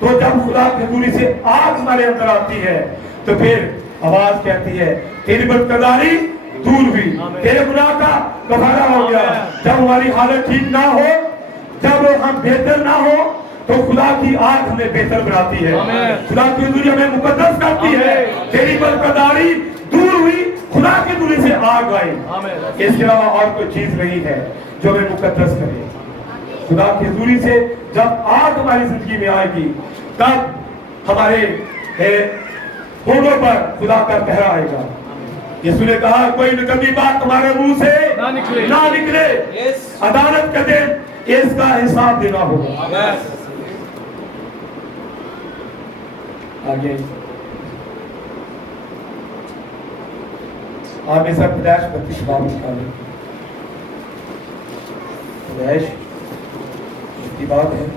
तो जब खुदा की हजूरी से आग हमारे अंदर आती है तो फिर आवाज कहती है, तेरी बदकरदारी दूर हुई, तेरे गुनाह का कफारा हो गया। जब हमारी हालत ठीक ना हो, जब हम बेहतर ना हो, तो खुदा की आग हमें बेहतर बनाती है, खुदा की हजूरी हमें मुकद्दस करती है। तेरी बदकरदारी दूर हुई, खुदा की दूरी से आग आई। इसके अलावा और कोई चीज नहीं है जो हमें मुकद्दस करे। खुदा की हजूरी से जब आग हमारी जिंदगी में आएगी, तब हमारे होठों पर खुदा का पहरा आएगा। यीशु ने कहा, कोई निकम्मी बात तुम्हारे मुंह से ना निकले। अदालत के दिन इसका हिसाब देना होगा। आगे आप ऐसा पैदाइश 32 बाब निकालें। पैदाइश की बात है,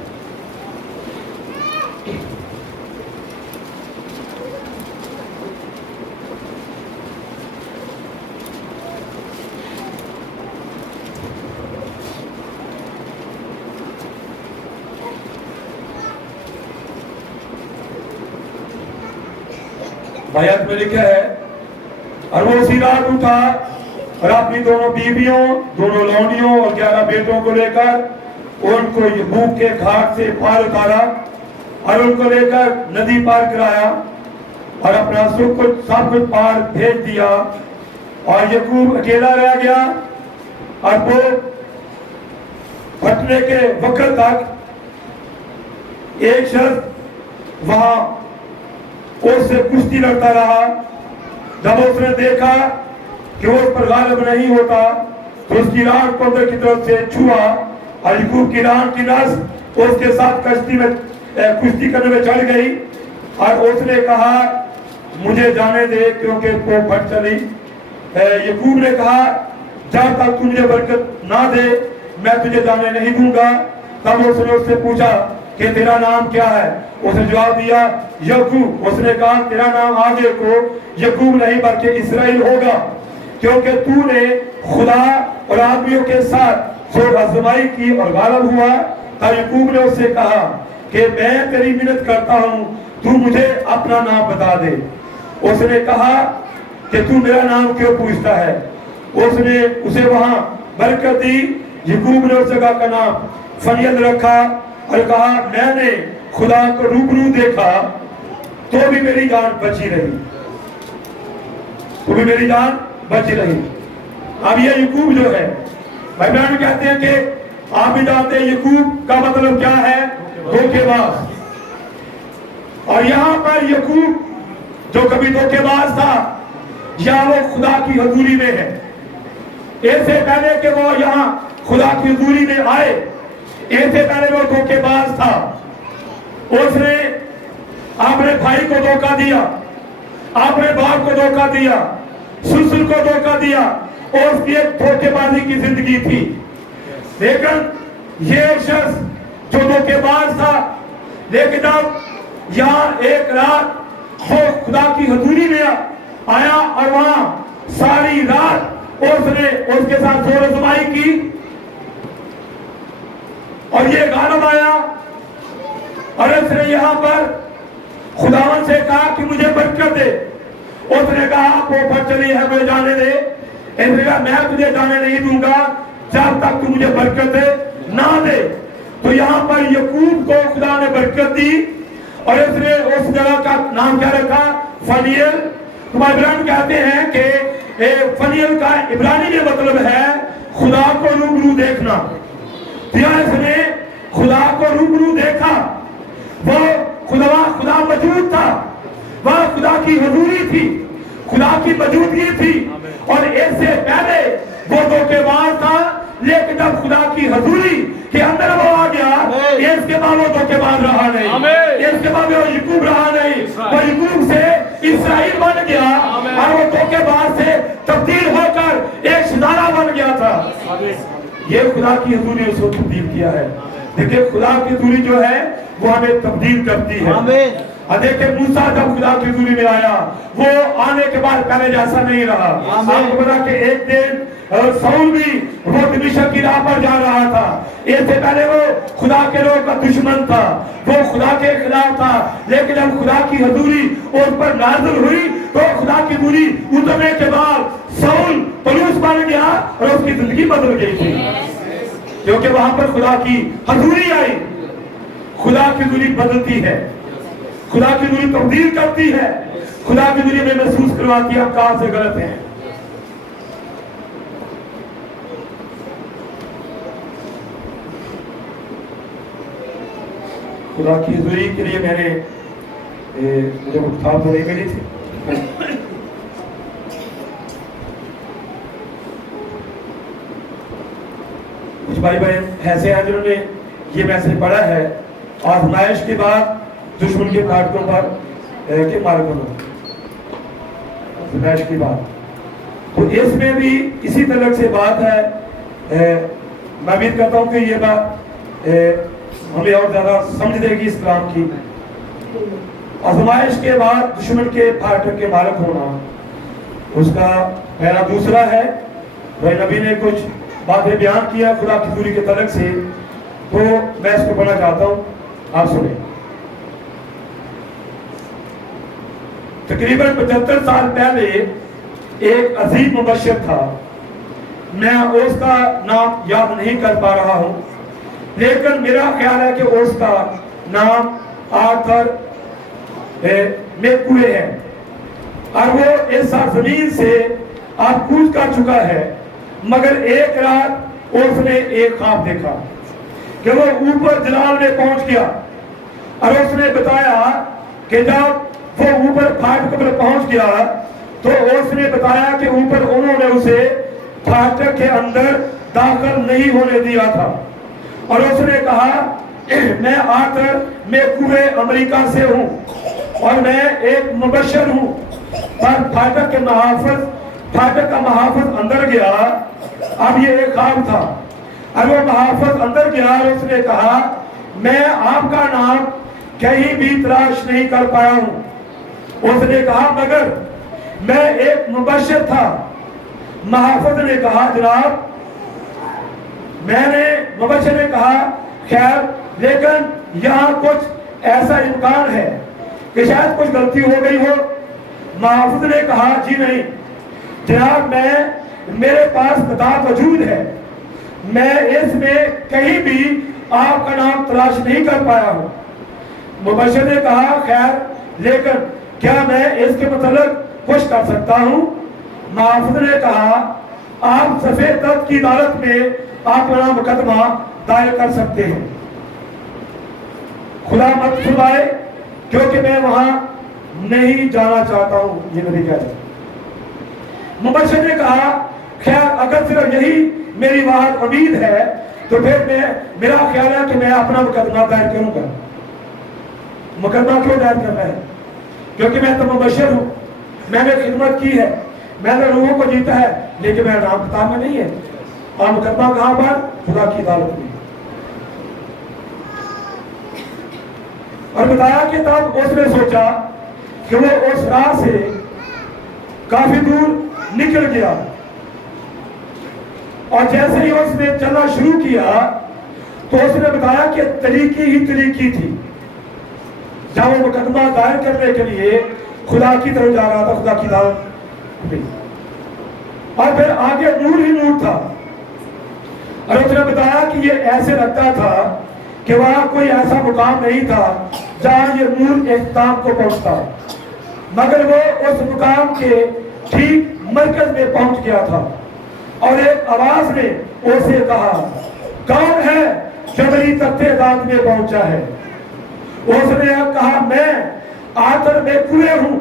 आयत में लिखा है, और वो उसी रात उठा और अपनी दोनों बीवियों, दोनों लौंडियों और 11 बेटों को लेकर उनको यबूक के घाट से पार उतारा और उनको लेकर नदी पार कराया और अपना सब कुछ पार भेज दिया। और यकूब अकेला रह गया और वो फटने के वक्त तक एक शख्स वहां उससे कुश्ती लड़ता रहा। जब उसने देखा कि वो उस पर गालिब नहीं होता, तो उसकी रान को अंदर की तरफ से छुआ और यकूब की रान की नस उसके साथ कश्ती में कुश्ती करने में चढ़ गई और उसने कहा, मुझे जाने दे क्योंकि वो फट चली। यकूब ने कहा, जब तक तू मुझे बरकत ना दे मैं तुझे जाने नहीं दूंगा। तब उसने उससे पूछा कि तेरा नाम क्या है? उसने जवाब दिया, यकूब। उसने कहा, तेरा नाम आगे को यकूब नहीं बल्कि इस्राएल होगा, क्योंकि तूने खुदा और आदमियों के साथ सो आजमाई की और गालिब हुआ। तब यकूब ने उससे कहा कि मैं तेरी मिन्नत करता हूँ, तू मुझे अपना नाम बता दे। उसने कहा कि तू मेरा नाम क्यों पूछता है? उसने उसे वहां बरकत दी। यकूब ने उस जगह का नाम फनियल रखा और कहा, मैंने खुदा को रूबरू देखा तो भी मेरी जान बची रही, तो भी मेरी जान बची रही। अब ये यकूब जो है, भाई बहन कहते हैं कि आप भी जानते हैं यकूब का मतलब क्या है? धोखेबाज। और यहाँ पर यकूब जो कभी धोखेबाज था, या वो खुदा की हजूरी में है। इससे पहले कि वो यहाँ खुदा की हजूरी में आए, इससे पहले वो धोखेबाज था। उसने आपने भाई को धोखा दिया, आपने बाप को धोखा दिया, ससुर को धोखा दिया, और उसकी एक धोखेबाजी की जिंदगी थी। लेकिन ये शख्स जो धोखेबाज था, लेकिन अब यहाँ एक रात वो खुदा की हजूरी में आया और वहां सारी रात उसने उसके साथ जोर आजमाई की, और ये गाना आया और उसने यहाँ पर खुदावन से कहा कि मुझे बरकत दे। उसने कहा वो बचली है, मुझे जाने दे। इसने कहा मैं तुझे जाने नहीं दूंगा जब तक तू मुझे बरकत ना दे। तो यहाँ पर यकूब को खुदा ने बरकत दी और इसने उस जगह का नाम क्या रखा? फनीएल। तुम्हारे इब्रानी कहते हैं कि फनीएल का इब्रानी में मतलब है खुदा को रूबरू देखना। इसने खुदा को रूबरू देखा, वो खुदा मौजूद था, वह खुदा की हजूरी थी, खुदा की मौजूदगी थी, और इससे पहले वो धोखेबाज था, लेकिन जब खुदा की हजूरी के अंदर वो आ गया, इसके बाद वो धोखेबाज रहा नहीं, इसके बाद वो यकूब रहा नहीं, वो यकूब से इसराइल बन गया और वो धोखेबाज से तब्दील होकर एक सितारा बन गया था। ये खुदा की हजूरी उसको तब्दील किया है। देखिए खुदा की हजूरी जो है वो हमें तब्दील करती है। देखिए मूसा जब खुदा की हजूरी में आया, वो आने के बाद पहले जैसा नहीं रहा। आपको पता कि एक दिन साउल भी वो दमिश्क की राह पर जा रहा था। इससे पहले वो खुदा के लोग का दुश्मन था, वो खुदा के खिलाफ था, लेकिन जब खुदा की हजूरी उस पर नाज़िल हुई तो खुदा की हजूरी उतरने के बाद साउल पलूस बन गया और उसकी जिंदगी बदल गई थी, क्योंकि वहां पर खुदा की हजूरी आई। खुदा की हजूरी बदलती है, खुदा की हजूरी तब्दील करती है, खुदा की हजूरी में महसूस करवाती है आप कहां से गलत हैं। खुदा की हजूरी के लिए मैंने मुझे किताब तो नहीं मिली थी, कुछ भाई बहन ऐसे हैं जिन्होंने ये मैसेज पढ़ा है, आजमाइश के बाद दुश्मन के फाटकों पर के मार्गों में, आजमाइश के बाद। तो इसमें भी इसी तरह से बात है। मैं उम्मीद करता हूँ कि ये बात हमें और ज्यादा समझ देगी इस कलाम की। आजमाइश के बाद दुश्मन के फाटक के मालिक होना, उसका पहला दूसरा है। भाई नबी ने कुछ बातें बयान किया खुदा की हजूरी के तलक से, तो मैं इसको पढ़ना चाहता हूँ, आप सुने। तकरीबन 75 साल पहले एक अजीब मुबश्शिर था, मैं उसका नाम याद नहीं कर पा रहा हूँ, लेकिन मेरा ख्याल है कि उसका नाम आर्थर मेकुए है, और वो इस जमीन से आप कूच कर चुका है। मगर एक रात उसने एक ख्वाब देखा कि वो ऊपर जलाल में पहुंच गया, और उसने बताया कि जब वो ऊपर फाटक पर पहुंच गया तो उसने बताया कि ऊपर उन्होंने उसे फाटक के अंदर दाखिल नहीं होने दिया था, और उसने कहा मैं आकर मेकुए अमेरिका से हूँ और मैं एक मुबश्शिर हूँ। पर फाटक का महाफिज अंदर गया, अब ये एक ख्वाब था, अब वो महाफिज अंदर गया और उसने कहा मैं आपका नाम कहीं भी तलाश नहीं कर पाया हूँ। उसने कहा मगर मैं एक मुबश्शिर था। महाफिज ने कहा जनाब, मुबश्शिर ने कहा खैर, लेकिन यहाँ कुछ ऐसा इम्कान है कि शायद कुछ गलती हो गई हो। महाफिज ने कहा जी नहीं जनाब, मेरे पास किताब मौजूद है, मैं इसमें कहीं भी आपका नाम तलाश नहीं कर पाया हूँ। मुबश्शिर ने कहा खैर, लेकिन क्या मैं इसके मतलब कुछ कर सकता हूँ? महाफिज ने कहा आप सफेद तख्त की अदालत में अपना मुकदमा दायर कर सकते हैं, खुदा मत सुनाए क्योंकि मैं वहां नहीं जाना चाहता हूँ। ये नबी कहते हैं। मुबश्शिर ने कहा खैर, अगर सिर्फ यही मेरी बात उम्मीद है तो फिर मेरा ख्याल है कि मैं अपना मुकदमा दायर करूंगा। मुकदमा क्यों दायर करना है? क्योंकि मैं तो मुबशर हूँ, मैंने खिदमत की है, मैंने रूहों को जीता है, लेकिन मेरा नाम किताब में नहीं है। और मुकदमा कहाँ पर? खुदा की अदालत में। और बताया कि तब उसने सोचा कि वो उस राह से काफी दूर निकल गया, और जैसे ही उसने चलना शुरू किया तो उसने बताया कि तरीकी ही तरीकी थी। जब वो मुकदमा दायर करने के लिए खुदा की तरफ जा रहा था, खुदा की दावत में, और फिर आगे नूर ही नूर था। और उसने बताया कि ये ऐसे लगता था कि वहां कोई ऐसा मुकाम नहीं था जहां ये नूर इख्तिताम को पहुंचता, मगर वो उस मुकाम के ठीक मरकज में पहुंच गया था। और एक आवाज ने उसे कहा, कौन है जो मेरी तख्ते दात में पहुंचा है? उसने कहा, मैं आखिर में कुएं हूं,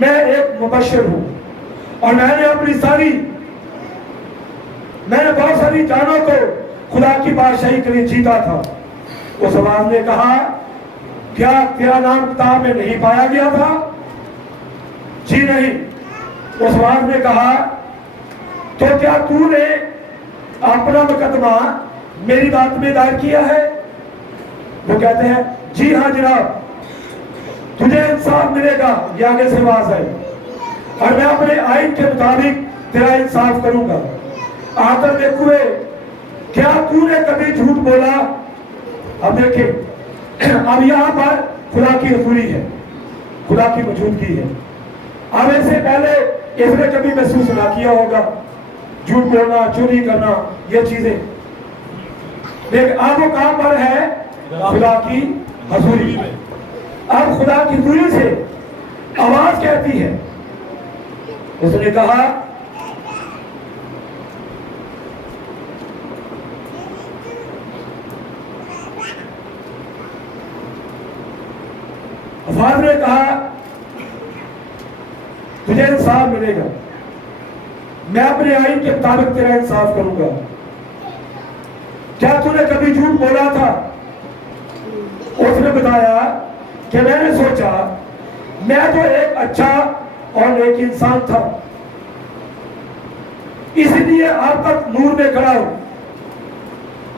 मैं एक मुबशर हूं, और मैंने बहुत सारी जानों को खुदा की बादशाही के लिए जीता था। उस आवाज ने कहा, क्या तेरा नाम किताब में नहीं पाया गया था? जी नहीं। उस आवाज ने कहा, तो क्या तूने अपना मुकदमा मेरी बात में दायर किया है? वो कहते हैं, जी हाँ जनाब, तुझे इंसाफ मिलेगा, ये आगे से आवाज है, और मैं अपने आइन के मुताबिक तेरा इंसाफ करूंगा। आखिर में कुए, क्या तूने कभी झूठ बोला? अब देखिए, अब यहाँ पर खुदा की हजूरी है, खुदा की मौजूदगी है। अब इससे पहले इसने कभी महसूस ना किया होगा झूठ बोलना, चोरी करना, ये चीजें, लेकिन अब वो कहां पर है? खुदा की हजूरी। अब खुदा की हजूरी से आवाज कहती है, उसने कहा, आवाज ने कहा, तुझे इंसाफ मिलेगा, मैं अपने आइन के मुताबिक तेरा इंसाफ करूंगा। क्या तूने कभी झूठ बोला था? उसने बताया कि मैंने सोचा मैं तो एक अच्छा और नेक इंसान था, इसलिए आप तक नूर में खड़ा हूं।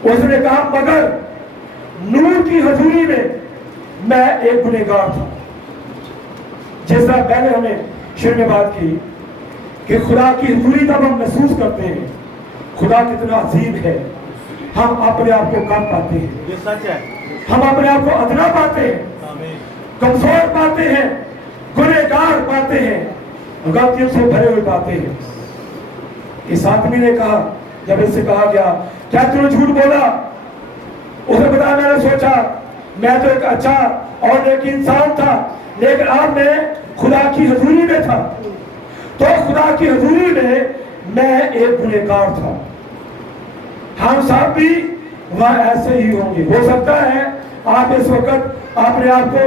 उसने कहा, मगर नूर की हजूरी में मैं एक गुनहगार था। जिस तरह पहले हमें शुरू में बात की कि खुदा की हजूरी तब हम महसूस करते हैं खुदा कितना अजीम है, हम अपने आप को कम पाते हैं, ये सच है, हम अपने आप को अदना पाते हैं, कमजोर पाते हैं, गुनहगार पाते हैं, गलतियों से भरे हुए पाते हैं। इस आदमी ने कहा, जब इससे कहा गया, क्या तूने झूठ बोला? उसने बताया, मैंने सोचा मैं तो एक अच्छा और एक इंसान था, लेकिन अब मैं खुदा की हजूरी में था, तो खुदा की हजूरी में मैं एक गुनहगार था। हम सब भी वह ऐसे ही होंगे। हो सकता है आप इस वक्त अपने आप को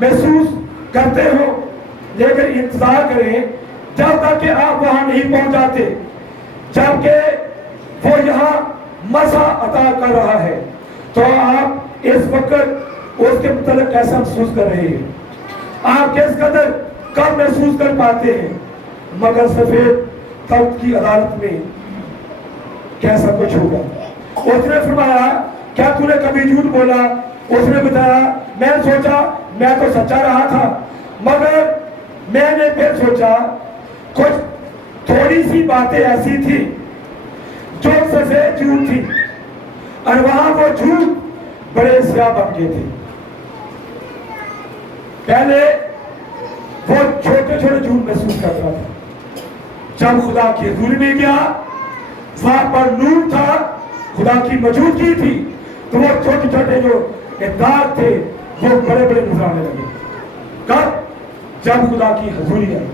महसूस करते हो, लेकिन इंतजार करें जब तक कि आप वहां नहीं पहुंच जाते, जबकि वो यहाँ मज़ा अता कर रहा है। तो आप इस वक्त उसके मतलब कैसा महसूस कर रहे हैं? आप किस कदर कब महसूस कर पाते हैं? मगर सफेद तख्त की अदालत में कैसा कुछ होगा। उसने फरमाया, क्या तूने कभी झूठ बोला? उसने बताया, मैं सोचा मैं तो सच्चा रहा था, मगर मैंने फिर सोचा कुछ थोड़ी सी बातें ऐसी थी जो सफेद झूठ थी, और वहां वो झूठ बड़े स्याह बन गए थे। पहले वो छोटे छोटे झूठ महसूस करता था, जब खुदा की हजूरी में गया, वहां पर नूर था, खुदा की मौजूदगी थी, तो वो छोटे छोटे जो दाग थे वो बड़े बड़े नजर आने लगे। कब? जब खुदा की हजूरी आई।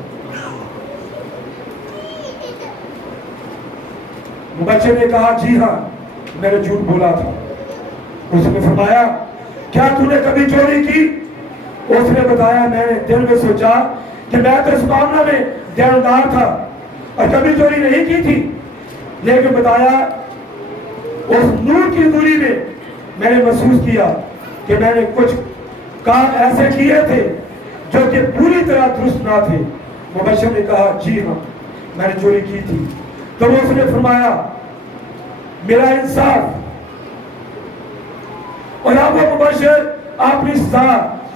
बच्चे ने कहा, जी हाँ मैंने झूठ बोला था। उसने फरमाया, क्या तूने कभी चोरी की? उसने बताया, मैंने दिल में सोचा कि मैं तो इस मामले में देनदार था और कभी चोरी नहीं की थी, लेकिन बताया उस नूर की दूरी में मैंने महसूस किया کہ میں نے کچھ کام ایسے کیے تھے جو کہ پوری طرح درست نہ تھے؟ مبشر نے کہا جی ہاں میں نے چوری کی تھی۔ تو اس نے فرمایا میرا انصاف، اور اب وہ مبشر اپنی سزا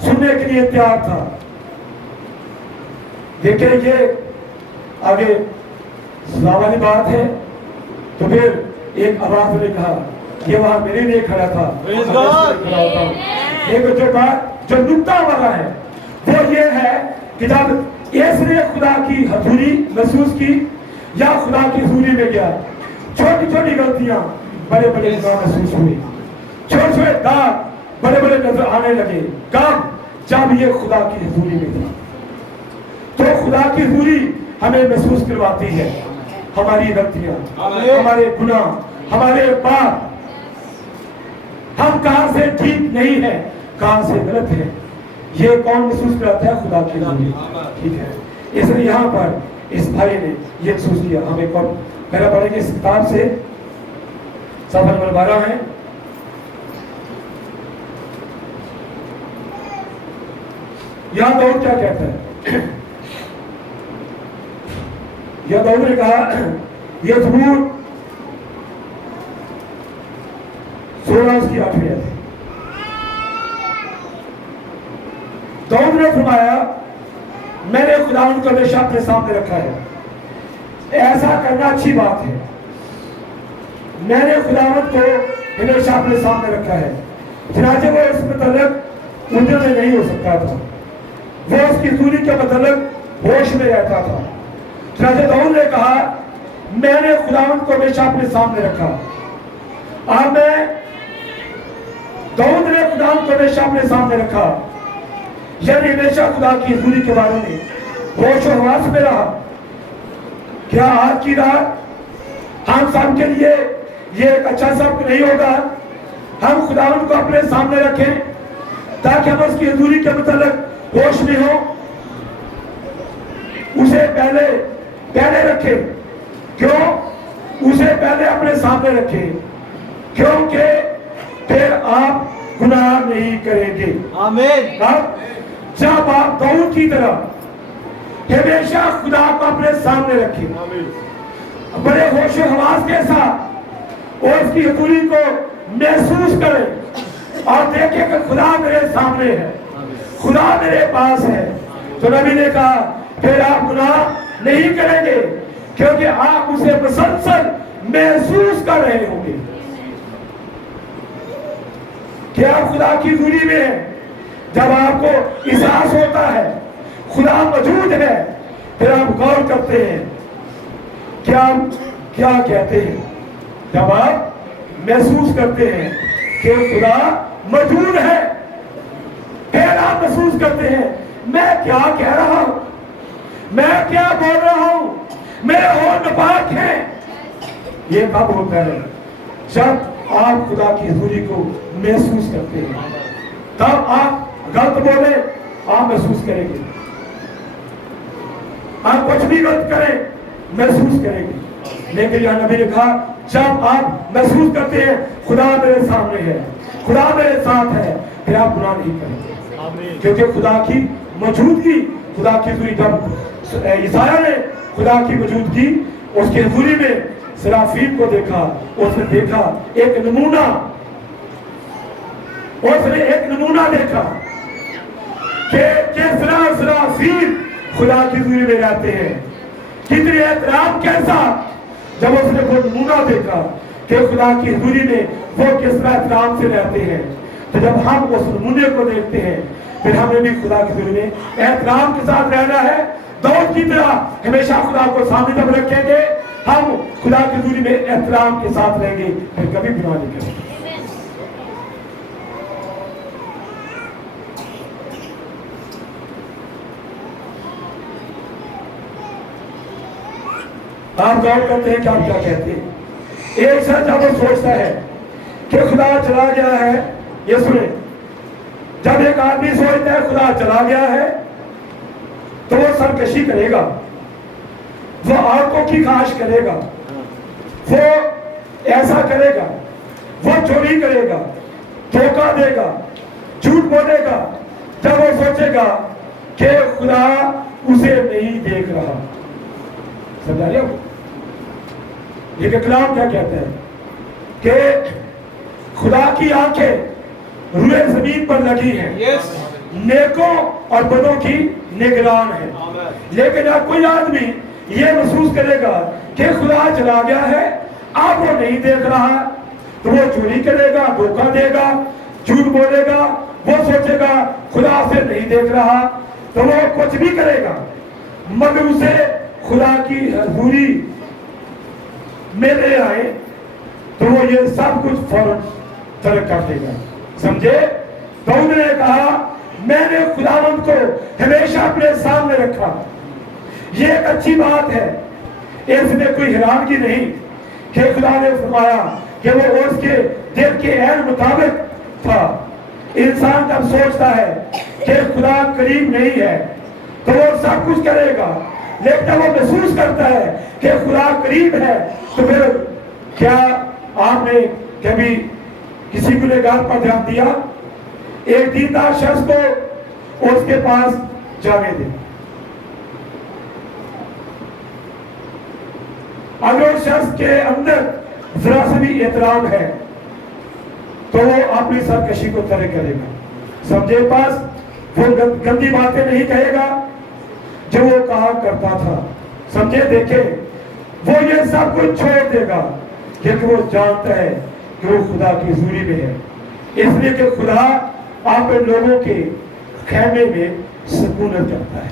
سننے کے لیے تیار تھا۔ دیکھیں یہ آگے سزا والی بات ہے۔ تو پھر ایک آواز نے کہا یہ وہاں میرے لیے کھڑا تھا، ایک جو بات جو نکتہ والا ہے وہ یہ ہے کہ جب اس نے خدا کی حضوری محسوس کی یا خدا کی حضوری میں گیا، چھوٹی چھوٹی غلطیاں بڑے بڑے گناہ محسوس ہوئے، چھوٹے چھوٹے داغ بڑے بڑے نظر آنے لگے۔ کب؟ جب یہ خدا کی حضوری میں تھا۔ تو خدا کی حضوری ہمیں محسوس کرواتی ہے ہماری غلطیاں، ہمارے گناہ، ہمارے پاپ، ہم کہاں سے ٹھیک نہیں ہے، کہاں سے غلط ہے، یہ کون محسوس کراتا ہے؟ خدا کی حضوری۔ ٹھیک ہے، اس لیے یہاں پر اس بھائی نے یہ محسوس کیا۔ ہم ایک اور پہلا پڑھیں گے اس کتاب سے، صفحہ نمبر 12 ہے۔ یہاں داؤد کیا کہتا ہے؟ یہ داؤد نے کہا، یہ زبور 16 اس کی 8 ہے۔ داؤد نے فرمایا میں نے خداوند کو ہمیشہ اپنے سامنے رکھا ہے۔ ایسا کرنا اچھی بات ہے، میں نے خداوند کو ہمیشہ اپنے سامنے رکھا ہے۔ چنانچہ وہ اس متعلق الجھن میں نہیں ہو سکتا تھا، وہ اس کی حضوری کے متعلق ہوش میں رہتا تھا۔ چنانچہ داؤد نے کہا میں نے خداوند کو ہمیشہ اپنے سامنے رکھا۔ اب میں داؤد نے خداوند کو ہمیشہ اپنے سامنے رکھا، یعنی ہمیشہ خدا کی حضوری کے بارے میں ہوش و حواس میں رہا۔ کیا آج کی رات ہم سب کے لیے یہ ایک اچھا سبق نہیں ہوگا؟ ہم خداوند کو اپنے سامنے رکھیں تاکہ ہم اس کی حضوری کے متعلق ہوش میں ہوں، اسے پہلے رکھیں۔ کیوں اسے پہلے اپنے سامنے رکھیں؟ کیونکہ پھر آپ گناہ نہیں کریں گے۔ آمین۔ جب آپ داؤد کی طرح ہمیشہ خدا کو اپنے سامنے رکھیں، بڑے ہوش و حواس کے ساتھ اور اس کی حضوری کو محسوس کریں اور دیکھیں کہ خدا میرے سامنے ہے، خدا میرے پاس ہے، تو نبی نے کہا پھر آپ گناہ نہیں کریں گے کیونکہ آپ اسے مسلسل محسوس کر رہے ہوں گے کہ آپ خدا کی حضوری میں ہیں۔ جب آپ کو احساس ہوتا ہے خدا موجود ہے، پھر آپ غور کرتے ہیں کیا کہتے ہیں۔ جب آپ محسوس کرتے ہیں کہ خدا موجود ہے، پھر آپ محسوس کرتے ہیں میں کیا کہہ رہا ہوں، میں کیا بول رہا ہوں، میرے ہونٹ پاک ہیں۔ یہ کب ہوتا ہے؟ جب آپ خدا کی حضوری کو محسوس کرتے ہیں، تب آپ غلط بولے آپ محسوس کریں گے، آپ کچھ بھی غلط کریں محسوس کریں گے۔ لیکن یہاں نبی نے کہا جب آپ محسوس کرتے ہیں خدا میرے سامنے ہے، خدا میرے ساتھ ہے، پھر آپ گناہ نہیں کریں گے، کیونکہ خدا کی موجودگی، خدا کی حضوری، جب عیسائیہ نے خدا کی موجودگی اس کی حضوری میں سرافیل کو دیکھا، اس نے دیکھا ایک نمونہ، اس نے ایک نمونہ دیکھا کہ کس طرح سرافیل خدا کی حضوری میں رہتے ہیں، کتنے احترام کے ساتھ۔ جب اس نے وہ نمونہ دیکھا کہ خدا کی حضوری میں وہ کس طرح احترام سے رہتے ہیں، تو جب ہم اس نمونے کو دیکھتے ہیں پھر ہمیں بھی خدا کی حضوری میں احترام کے ساتھ رہنا ہے۔ داؤد کی طرح ہمیشہ خدا کو سامنے جب رکھیں گے، ہم خدا کی حضوری میں احترام کے ساتھ رہیں گے، پھر کبھی گناہ نہیں کریں گے۔ آپ غور کرتے ہیں کہ آپ کیا کہتے ہیں۔ ایک شخص جب وہ سوچتا ہے کہ خدا چلا گیا ہے، یہ سنیں، جب ایک آدمی سوچتا ہے خدا چلا گیا ہے تو وہ سرکشی کرے گا، وہ آنکھوں کی خواہش کرے گا، وہ ایسا کرے گا، وہ چوری کرے گا، دھوکہ دے گا، झूठ बोलेगा जब वो सोचेगा कि खुदा उसे नहीं देख रहा। समझा रहे हो? ये कलाम क्या कहते हैं कि खुदा की आंखें रुए जमीन पर लगी हैं, नेकों और बदों की निगरान है। लेकिन अब कोई आदमी ये महसूस करेगा कि खुदा चला गया है, अब वो नहीं देख रहा, तो वो चोरी करेगा, धोखा देगा, झूठ बोलेगा, वो सोचेगा खुदा से नहीं देख रहा, तो वो कुछ भी करेगा मगर उसे खुदा की हजूरी में ले आए तो वो ये सब कुछ फौरन तर्क कर देगा। समझे? दाऊद ने कहा मैंने खुदावंद को हमेशा अपने सामने रखा। ये एक अच्छी बात है, इसमें कोई हैरानगी नहीं कि खुदा ने फरमाया कि वो उसके दिल के ऐन मुताबिक था। इंसान जब सोचता है कि खुदा करीब नहीं है तो वो सब कुछ करेगा, लेकिन जब वो महसूस करता है कि खुदा करीब है तो फिर क्या आपने कभी किसी गुनहगार पर ध्यान दिया? एक दीनदार शख्स को उसके पास जाने दे, अगर उस शख्स के अंदर जरा सा भी एहतराम है तो वो अपनी सरकशी को तर्क करेगा। समझे? पास वो गंदी बातें नहीं कहेगा जो वो कहा करता था। समझे? देखे, वो ये सब कुछ छोड़ देगा क्योंकि वो जानता है कि वो खुदा की हजूरी में है, इसलिए कि खुदा आप लोगों के खेमे में सुकूनत करता है।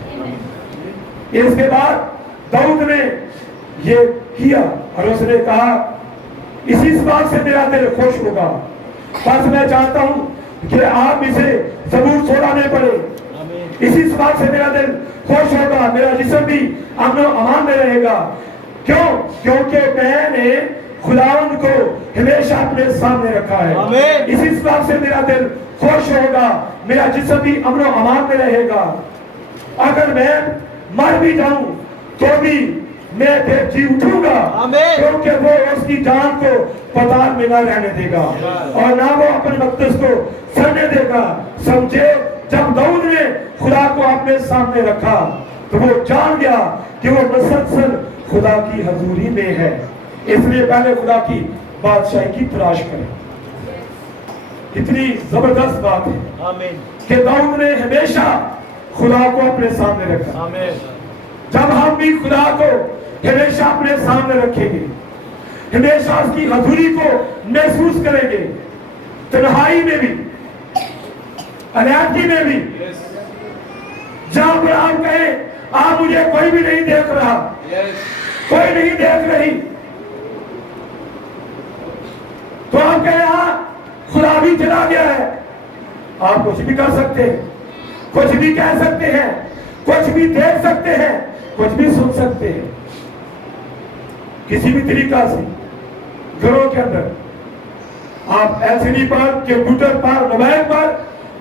इसके बाद दाऊद ने ये किया और उसने कहा इसी बात से मेरा दिल खुश होगा। बस मैं चाहता हूं कि आप इसे जरूर छोड़ाने पड़े, इसी बात से मेरा दिल खुश होगा, मेरा जिस्म भी अमन अमान में रहेगा। क्यों? क्योंकि मैंने खुदावंद को हमेशा अपने सामने रखा है। इसी बात से मेरा दिल खुश होगा, मेरा जिस्म भी अमन अमान में रहेगा। अगर मैं मर भी जाऊं तो भी मैं फिर जी उठूंगा, क्योंकि वो उसकी जान को पताल में न रहने देगा और ना वो अपने मकदस को सड़ने देगा। समझे? जब दाऊद ने खुदा को अपने सामने रखा तो वो जान गया कि वो मुसलसल खुदा की हजूरी में है, इसलिए पहले खुदा की बादशाही की तलाश करें। कितनी जबरदस्त बात है कि दाऊद ने हमेशा खुदा को अपने सामने रखा। जब हम भी खुदा को हमेशा अपने सामने रखेंगे, हमेशा उसकी हजूरी को महसूस करेंगे, तन्हाई में भी, अलैहदगी में भी, जहां पर आप कहें आप मुझे कोई भी नहीं देख रहा, कोई नहीं देख रही, तो आप कहें हाँ खुदा भी चला गया है। आप कुछ भी कर सकते हैं, कुछ भी कह सकते हैं, कुछ भी देख सकते हैं, कुछ भी सुन सकते हैं, किसी भी तरीका से घरों के अंदर आप एलसीडी पर, कंप्यूटर पर, मोबाइल पर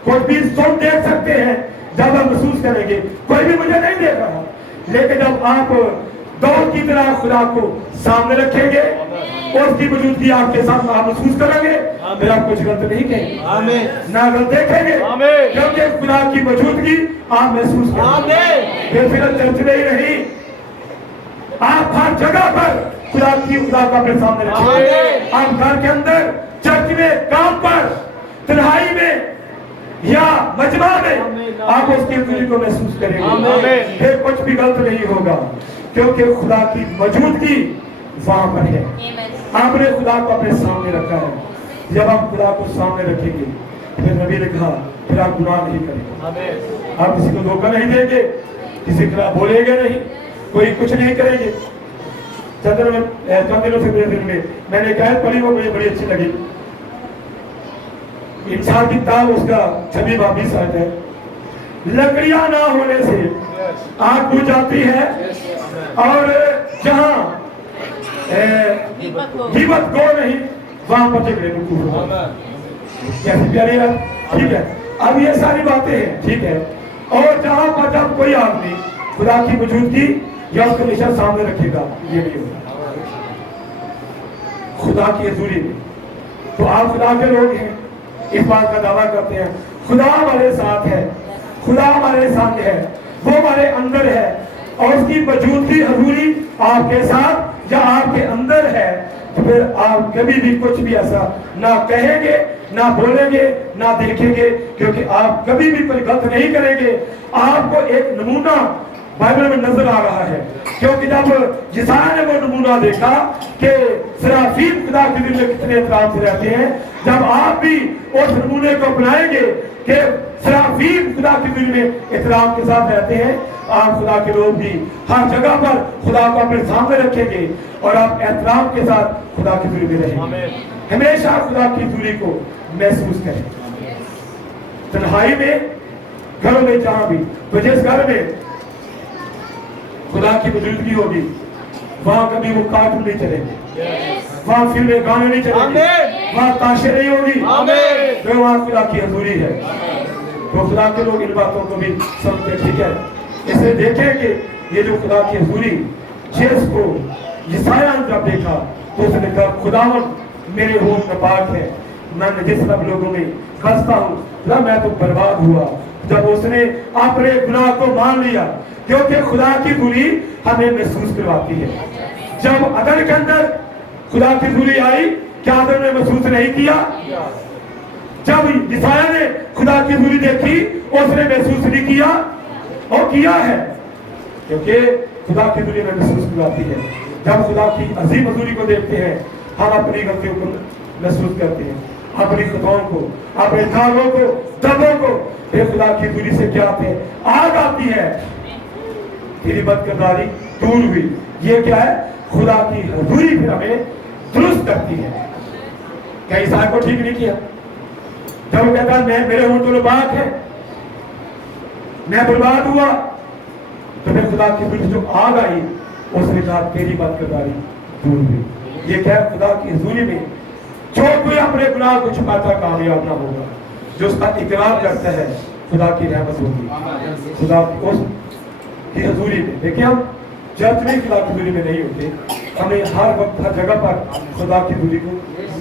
कुछ भी सुन देख सकते हैं। जब आप महसूस करेंगे कोई भी मुझे नहीं देख रहा, लेकिन जब आप दौड़ की तरह खुदा को सामने रखेंगे, उसकी मौजूदगी आपके सामने आप महसूस करेंगे, फिर आप कुछ गलत नहीं कहेंगे, ना गलत देखेंगे, क्योंकि खुदा की मौजूदगी आप महसूस करेंगे। फिर चर्च में ही नहीं, आप हर जगह पर खुदा को अपने सामने रखेंगे। आप घर के अंदर, चर्च में, काम पर, तन्हाई में या मजमा में आप उसकी हजूरी को महसूस करेंगे, फिर कुछ भी गलत नहीं होगा, क्योंकि खुदा की मौजूदगी वहां पर है। आपने खुदा को अपने सामने रखा है। जब आप खुदा को सामने रखेंगे फिर नबी ने कहा फिर आप गुनाह नहीं करेंगे, आप किसी को धोखा नहीं देंगे, किसी तरह बोलेंगे नहीं, कोई कुछ नहीं करेंगे। चंद दिनों से मेरे दिल में मैंने कहा पढ़ी, वो मुझे बड़ी अच्छी लगी। इंसान की ताब उसका 26 22 है। लकड़ियां ना होने से आग बुझ जाती है और जहां कीमत गो नहीं वहां पर झगड़े कैसी प्यारी है। ठीक है, अब ये सारी बातें हैं, ठीक है। और जहां पर जब कोई आदमी खुदा की मौजूदगी या उसको हमेशा सामने रखेगा, ये नहीं होगा खुदा की हजूरी में, तो आप खुदा के लोग हैं, इस बात का दावा करते हैं खुदा हमारे साथ है, खुदा हमारे साथ है, वो हमारे अंदर है और उसकी मौजूदगी हजूरी आपके साथ या आपके अंदर है, तो फिर आप कभी भी कुछ भी ऐसा ना कहेंगे, ना बोलेंगे, ना देखेंगे, क्योंकि आप कभी भी कोई गलत नहीं करेंगे। आपको एक नमूना बाइबल में नजर आ रहा है, क्योंकि जब यशायाह ने वो नमूना देखा कि सराफीम खुदा के दिल में कितने एहतराम से रहते हैं, जब आप भी उस नमूने को अपनाएंगे कि सराफीम खुदा के दिल में एहतराम के साथ रहते हैं, आप खुदा के लोग भी हर जगह पर खुदा को अपने सामने रखेंगे और आप एहतराम के साथ खुदा के दिल में रहेंगे। हमेशा खुदा की दूरी को महसूस करें। तन्हाई में, घर में, जहां भी, तो जिस घर में खुदा की मौजूदगी होगी वहां कभी वो कार्टून नहीं चलेंगे, वहां फिल्में गाने नहीं चलेंगे, वहां ताशे नहीं होगी, तो वहां खुदा की हजूरी है। तो खुदा के लोग इन बातों को भी समझते, ठीक है। इसे देखें कि ये जो खुदा की हजूरी जिसको यशायाह ने जब देखा तो उसने कहा खुदावन मेरे होठ नापाक है, मैं जिस सब लोगों में फंसता हूँ, मैं तो बर्बाद हुआ। जब उसने अपने गुनाह को मान लिया, क्योंकि खुदा की दूरी हमें महसूस करवाती है। जब अदन के अंदर खुदा की दूरी आई, क्या अदन ने महसूस नहीं किया? जब यशायाह ने खुदा की दूरी देखी, उसने महसूस नहीं किया? और किया है, क्योंकि खुदा की दूरी में महसूस करवाती है। जब खुदा की अजीम हजूरी को देखते हैं, हम अपनी गलतियों को महसूस करते हैं, अपनी खताओं को, अपने दागों को, दबों को। फिर खुदा की दूरी से क्या आते हैं? आग आती है, तेरी बदकिरदारी दूर हुई। ये क्या है? खुदा की हजूरी फिर हमें दुरुस्त करती है। क्या ईसाई को ठीक नहीं किया? जब वो कहता मैं मेरे होंठ तो बात है, मैं बर्बाद हुआ, तो फिर खुदा की दूरी जो आग आई, उसने कहा तेरी बदकिरदारी दूर हुई। ये क्या? खुदा की हजूरी में जो कोई अपने गुनाह को छुपाता कामयाब ना होगा, जो उसका इकरार करता है, खुदा की रहमत होगी। खुदा की उस की हजूरी में, देखिए हम चर्च में खुदा की दूरी में नहीं होते, हमें हर वक्त हर जगह पर खुदा की दूरी को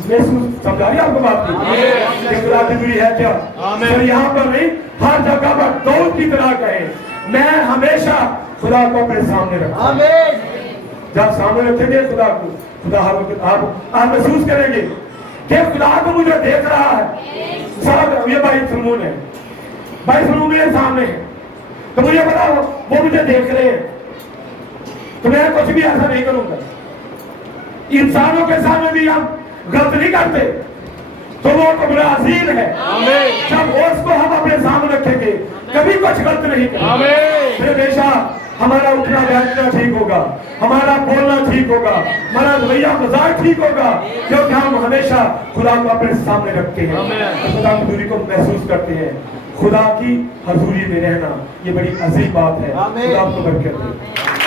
महसूस, समझा रही आपको बात की खुदा की दूरी है क्या? सर यहाँ पर नहीं, हर जगह पर दौड़ की तरह कहे मैं हमेशा खुदा को अपने सामने रखा। जब सामने रखेंगे खुदा को, खुदा हर वक्त आप महसूस करेंगे कि खुदा को मुझे देख रहा है। साहब ये भाई सलमून है, भाई सलमून मेरे सामने है, तो मुझे पता वो मुझे देख रहे हैं, तो मैं कुछ भी ऐसा नहीं करूंगा। इंसानों के सामने भी हम गलत नहीं करते, तो वो कब्र अजीम है। जब उसको हम अपने सामने रखेंगे, कभी कुछ गलत नहीं करेंगे। फिर हमेशा हमारा उठना बैठना ठीक होगा, हमारा बोलना ठीक होगा, हमारा रवैया मजाक ठीक होगा, क्योंकि हम हमेशा खुदा को अपने सामने रखते हैं, खुदा की दूरी को महसूस करते हैं। खुदा की हजूरी में रहना ये बड़ी अजीम बात है। खुदा आपको बरकत दे।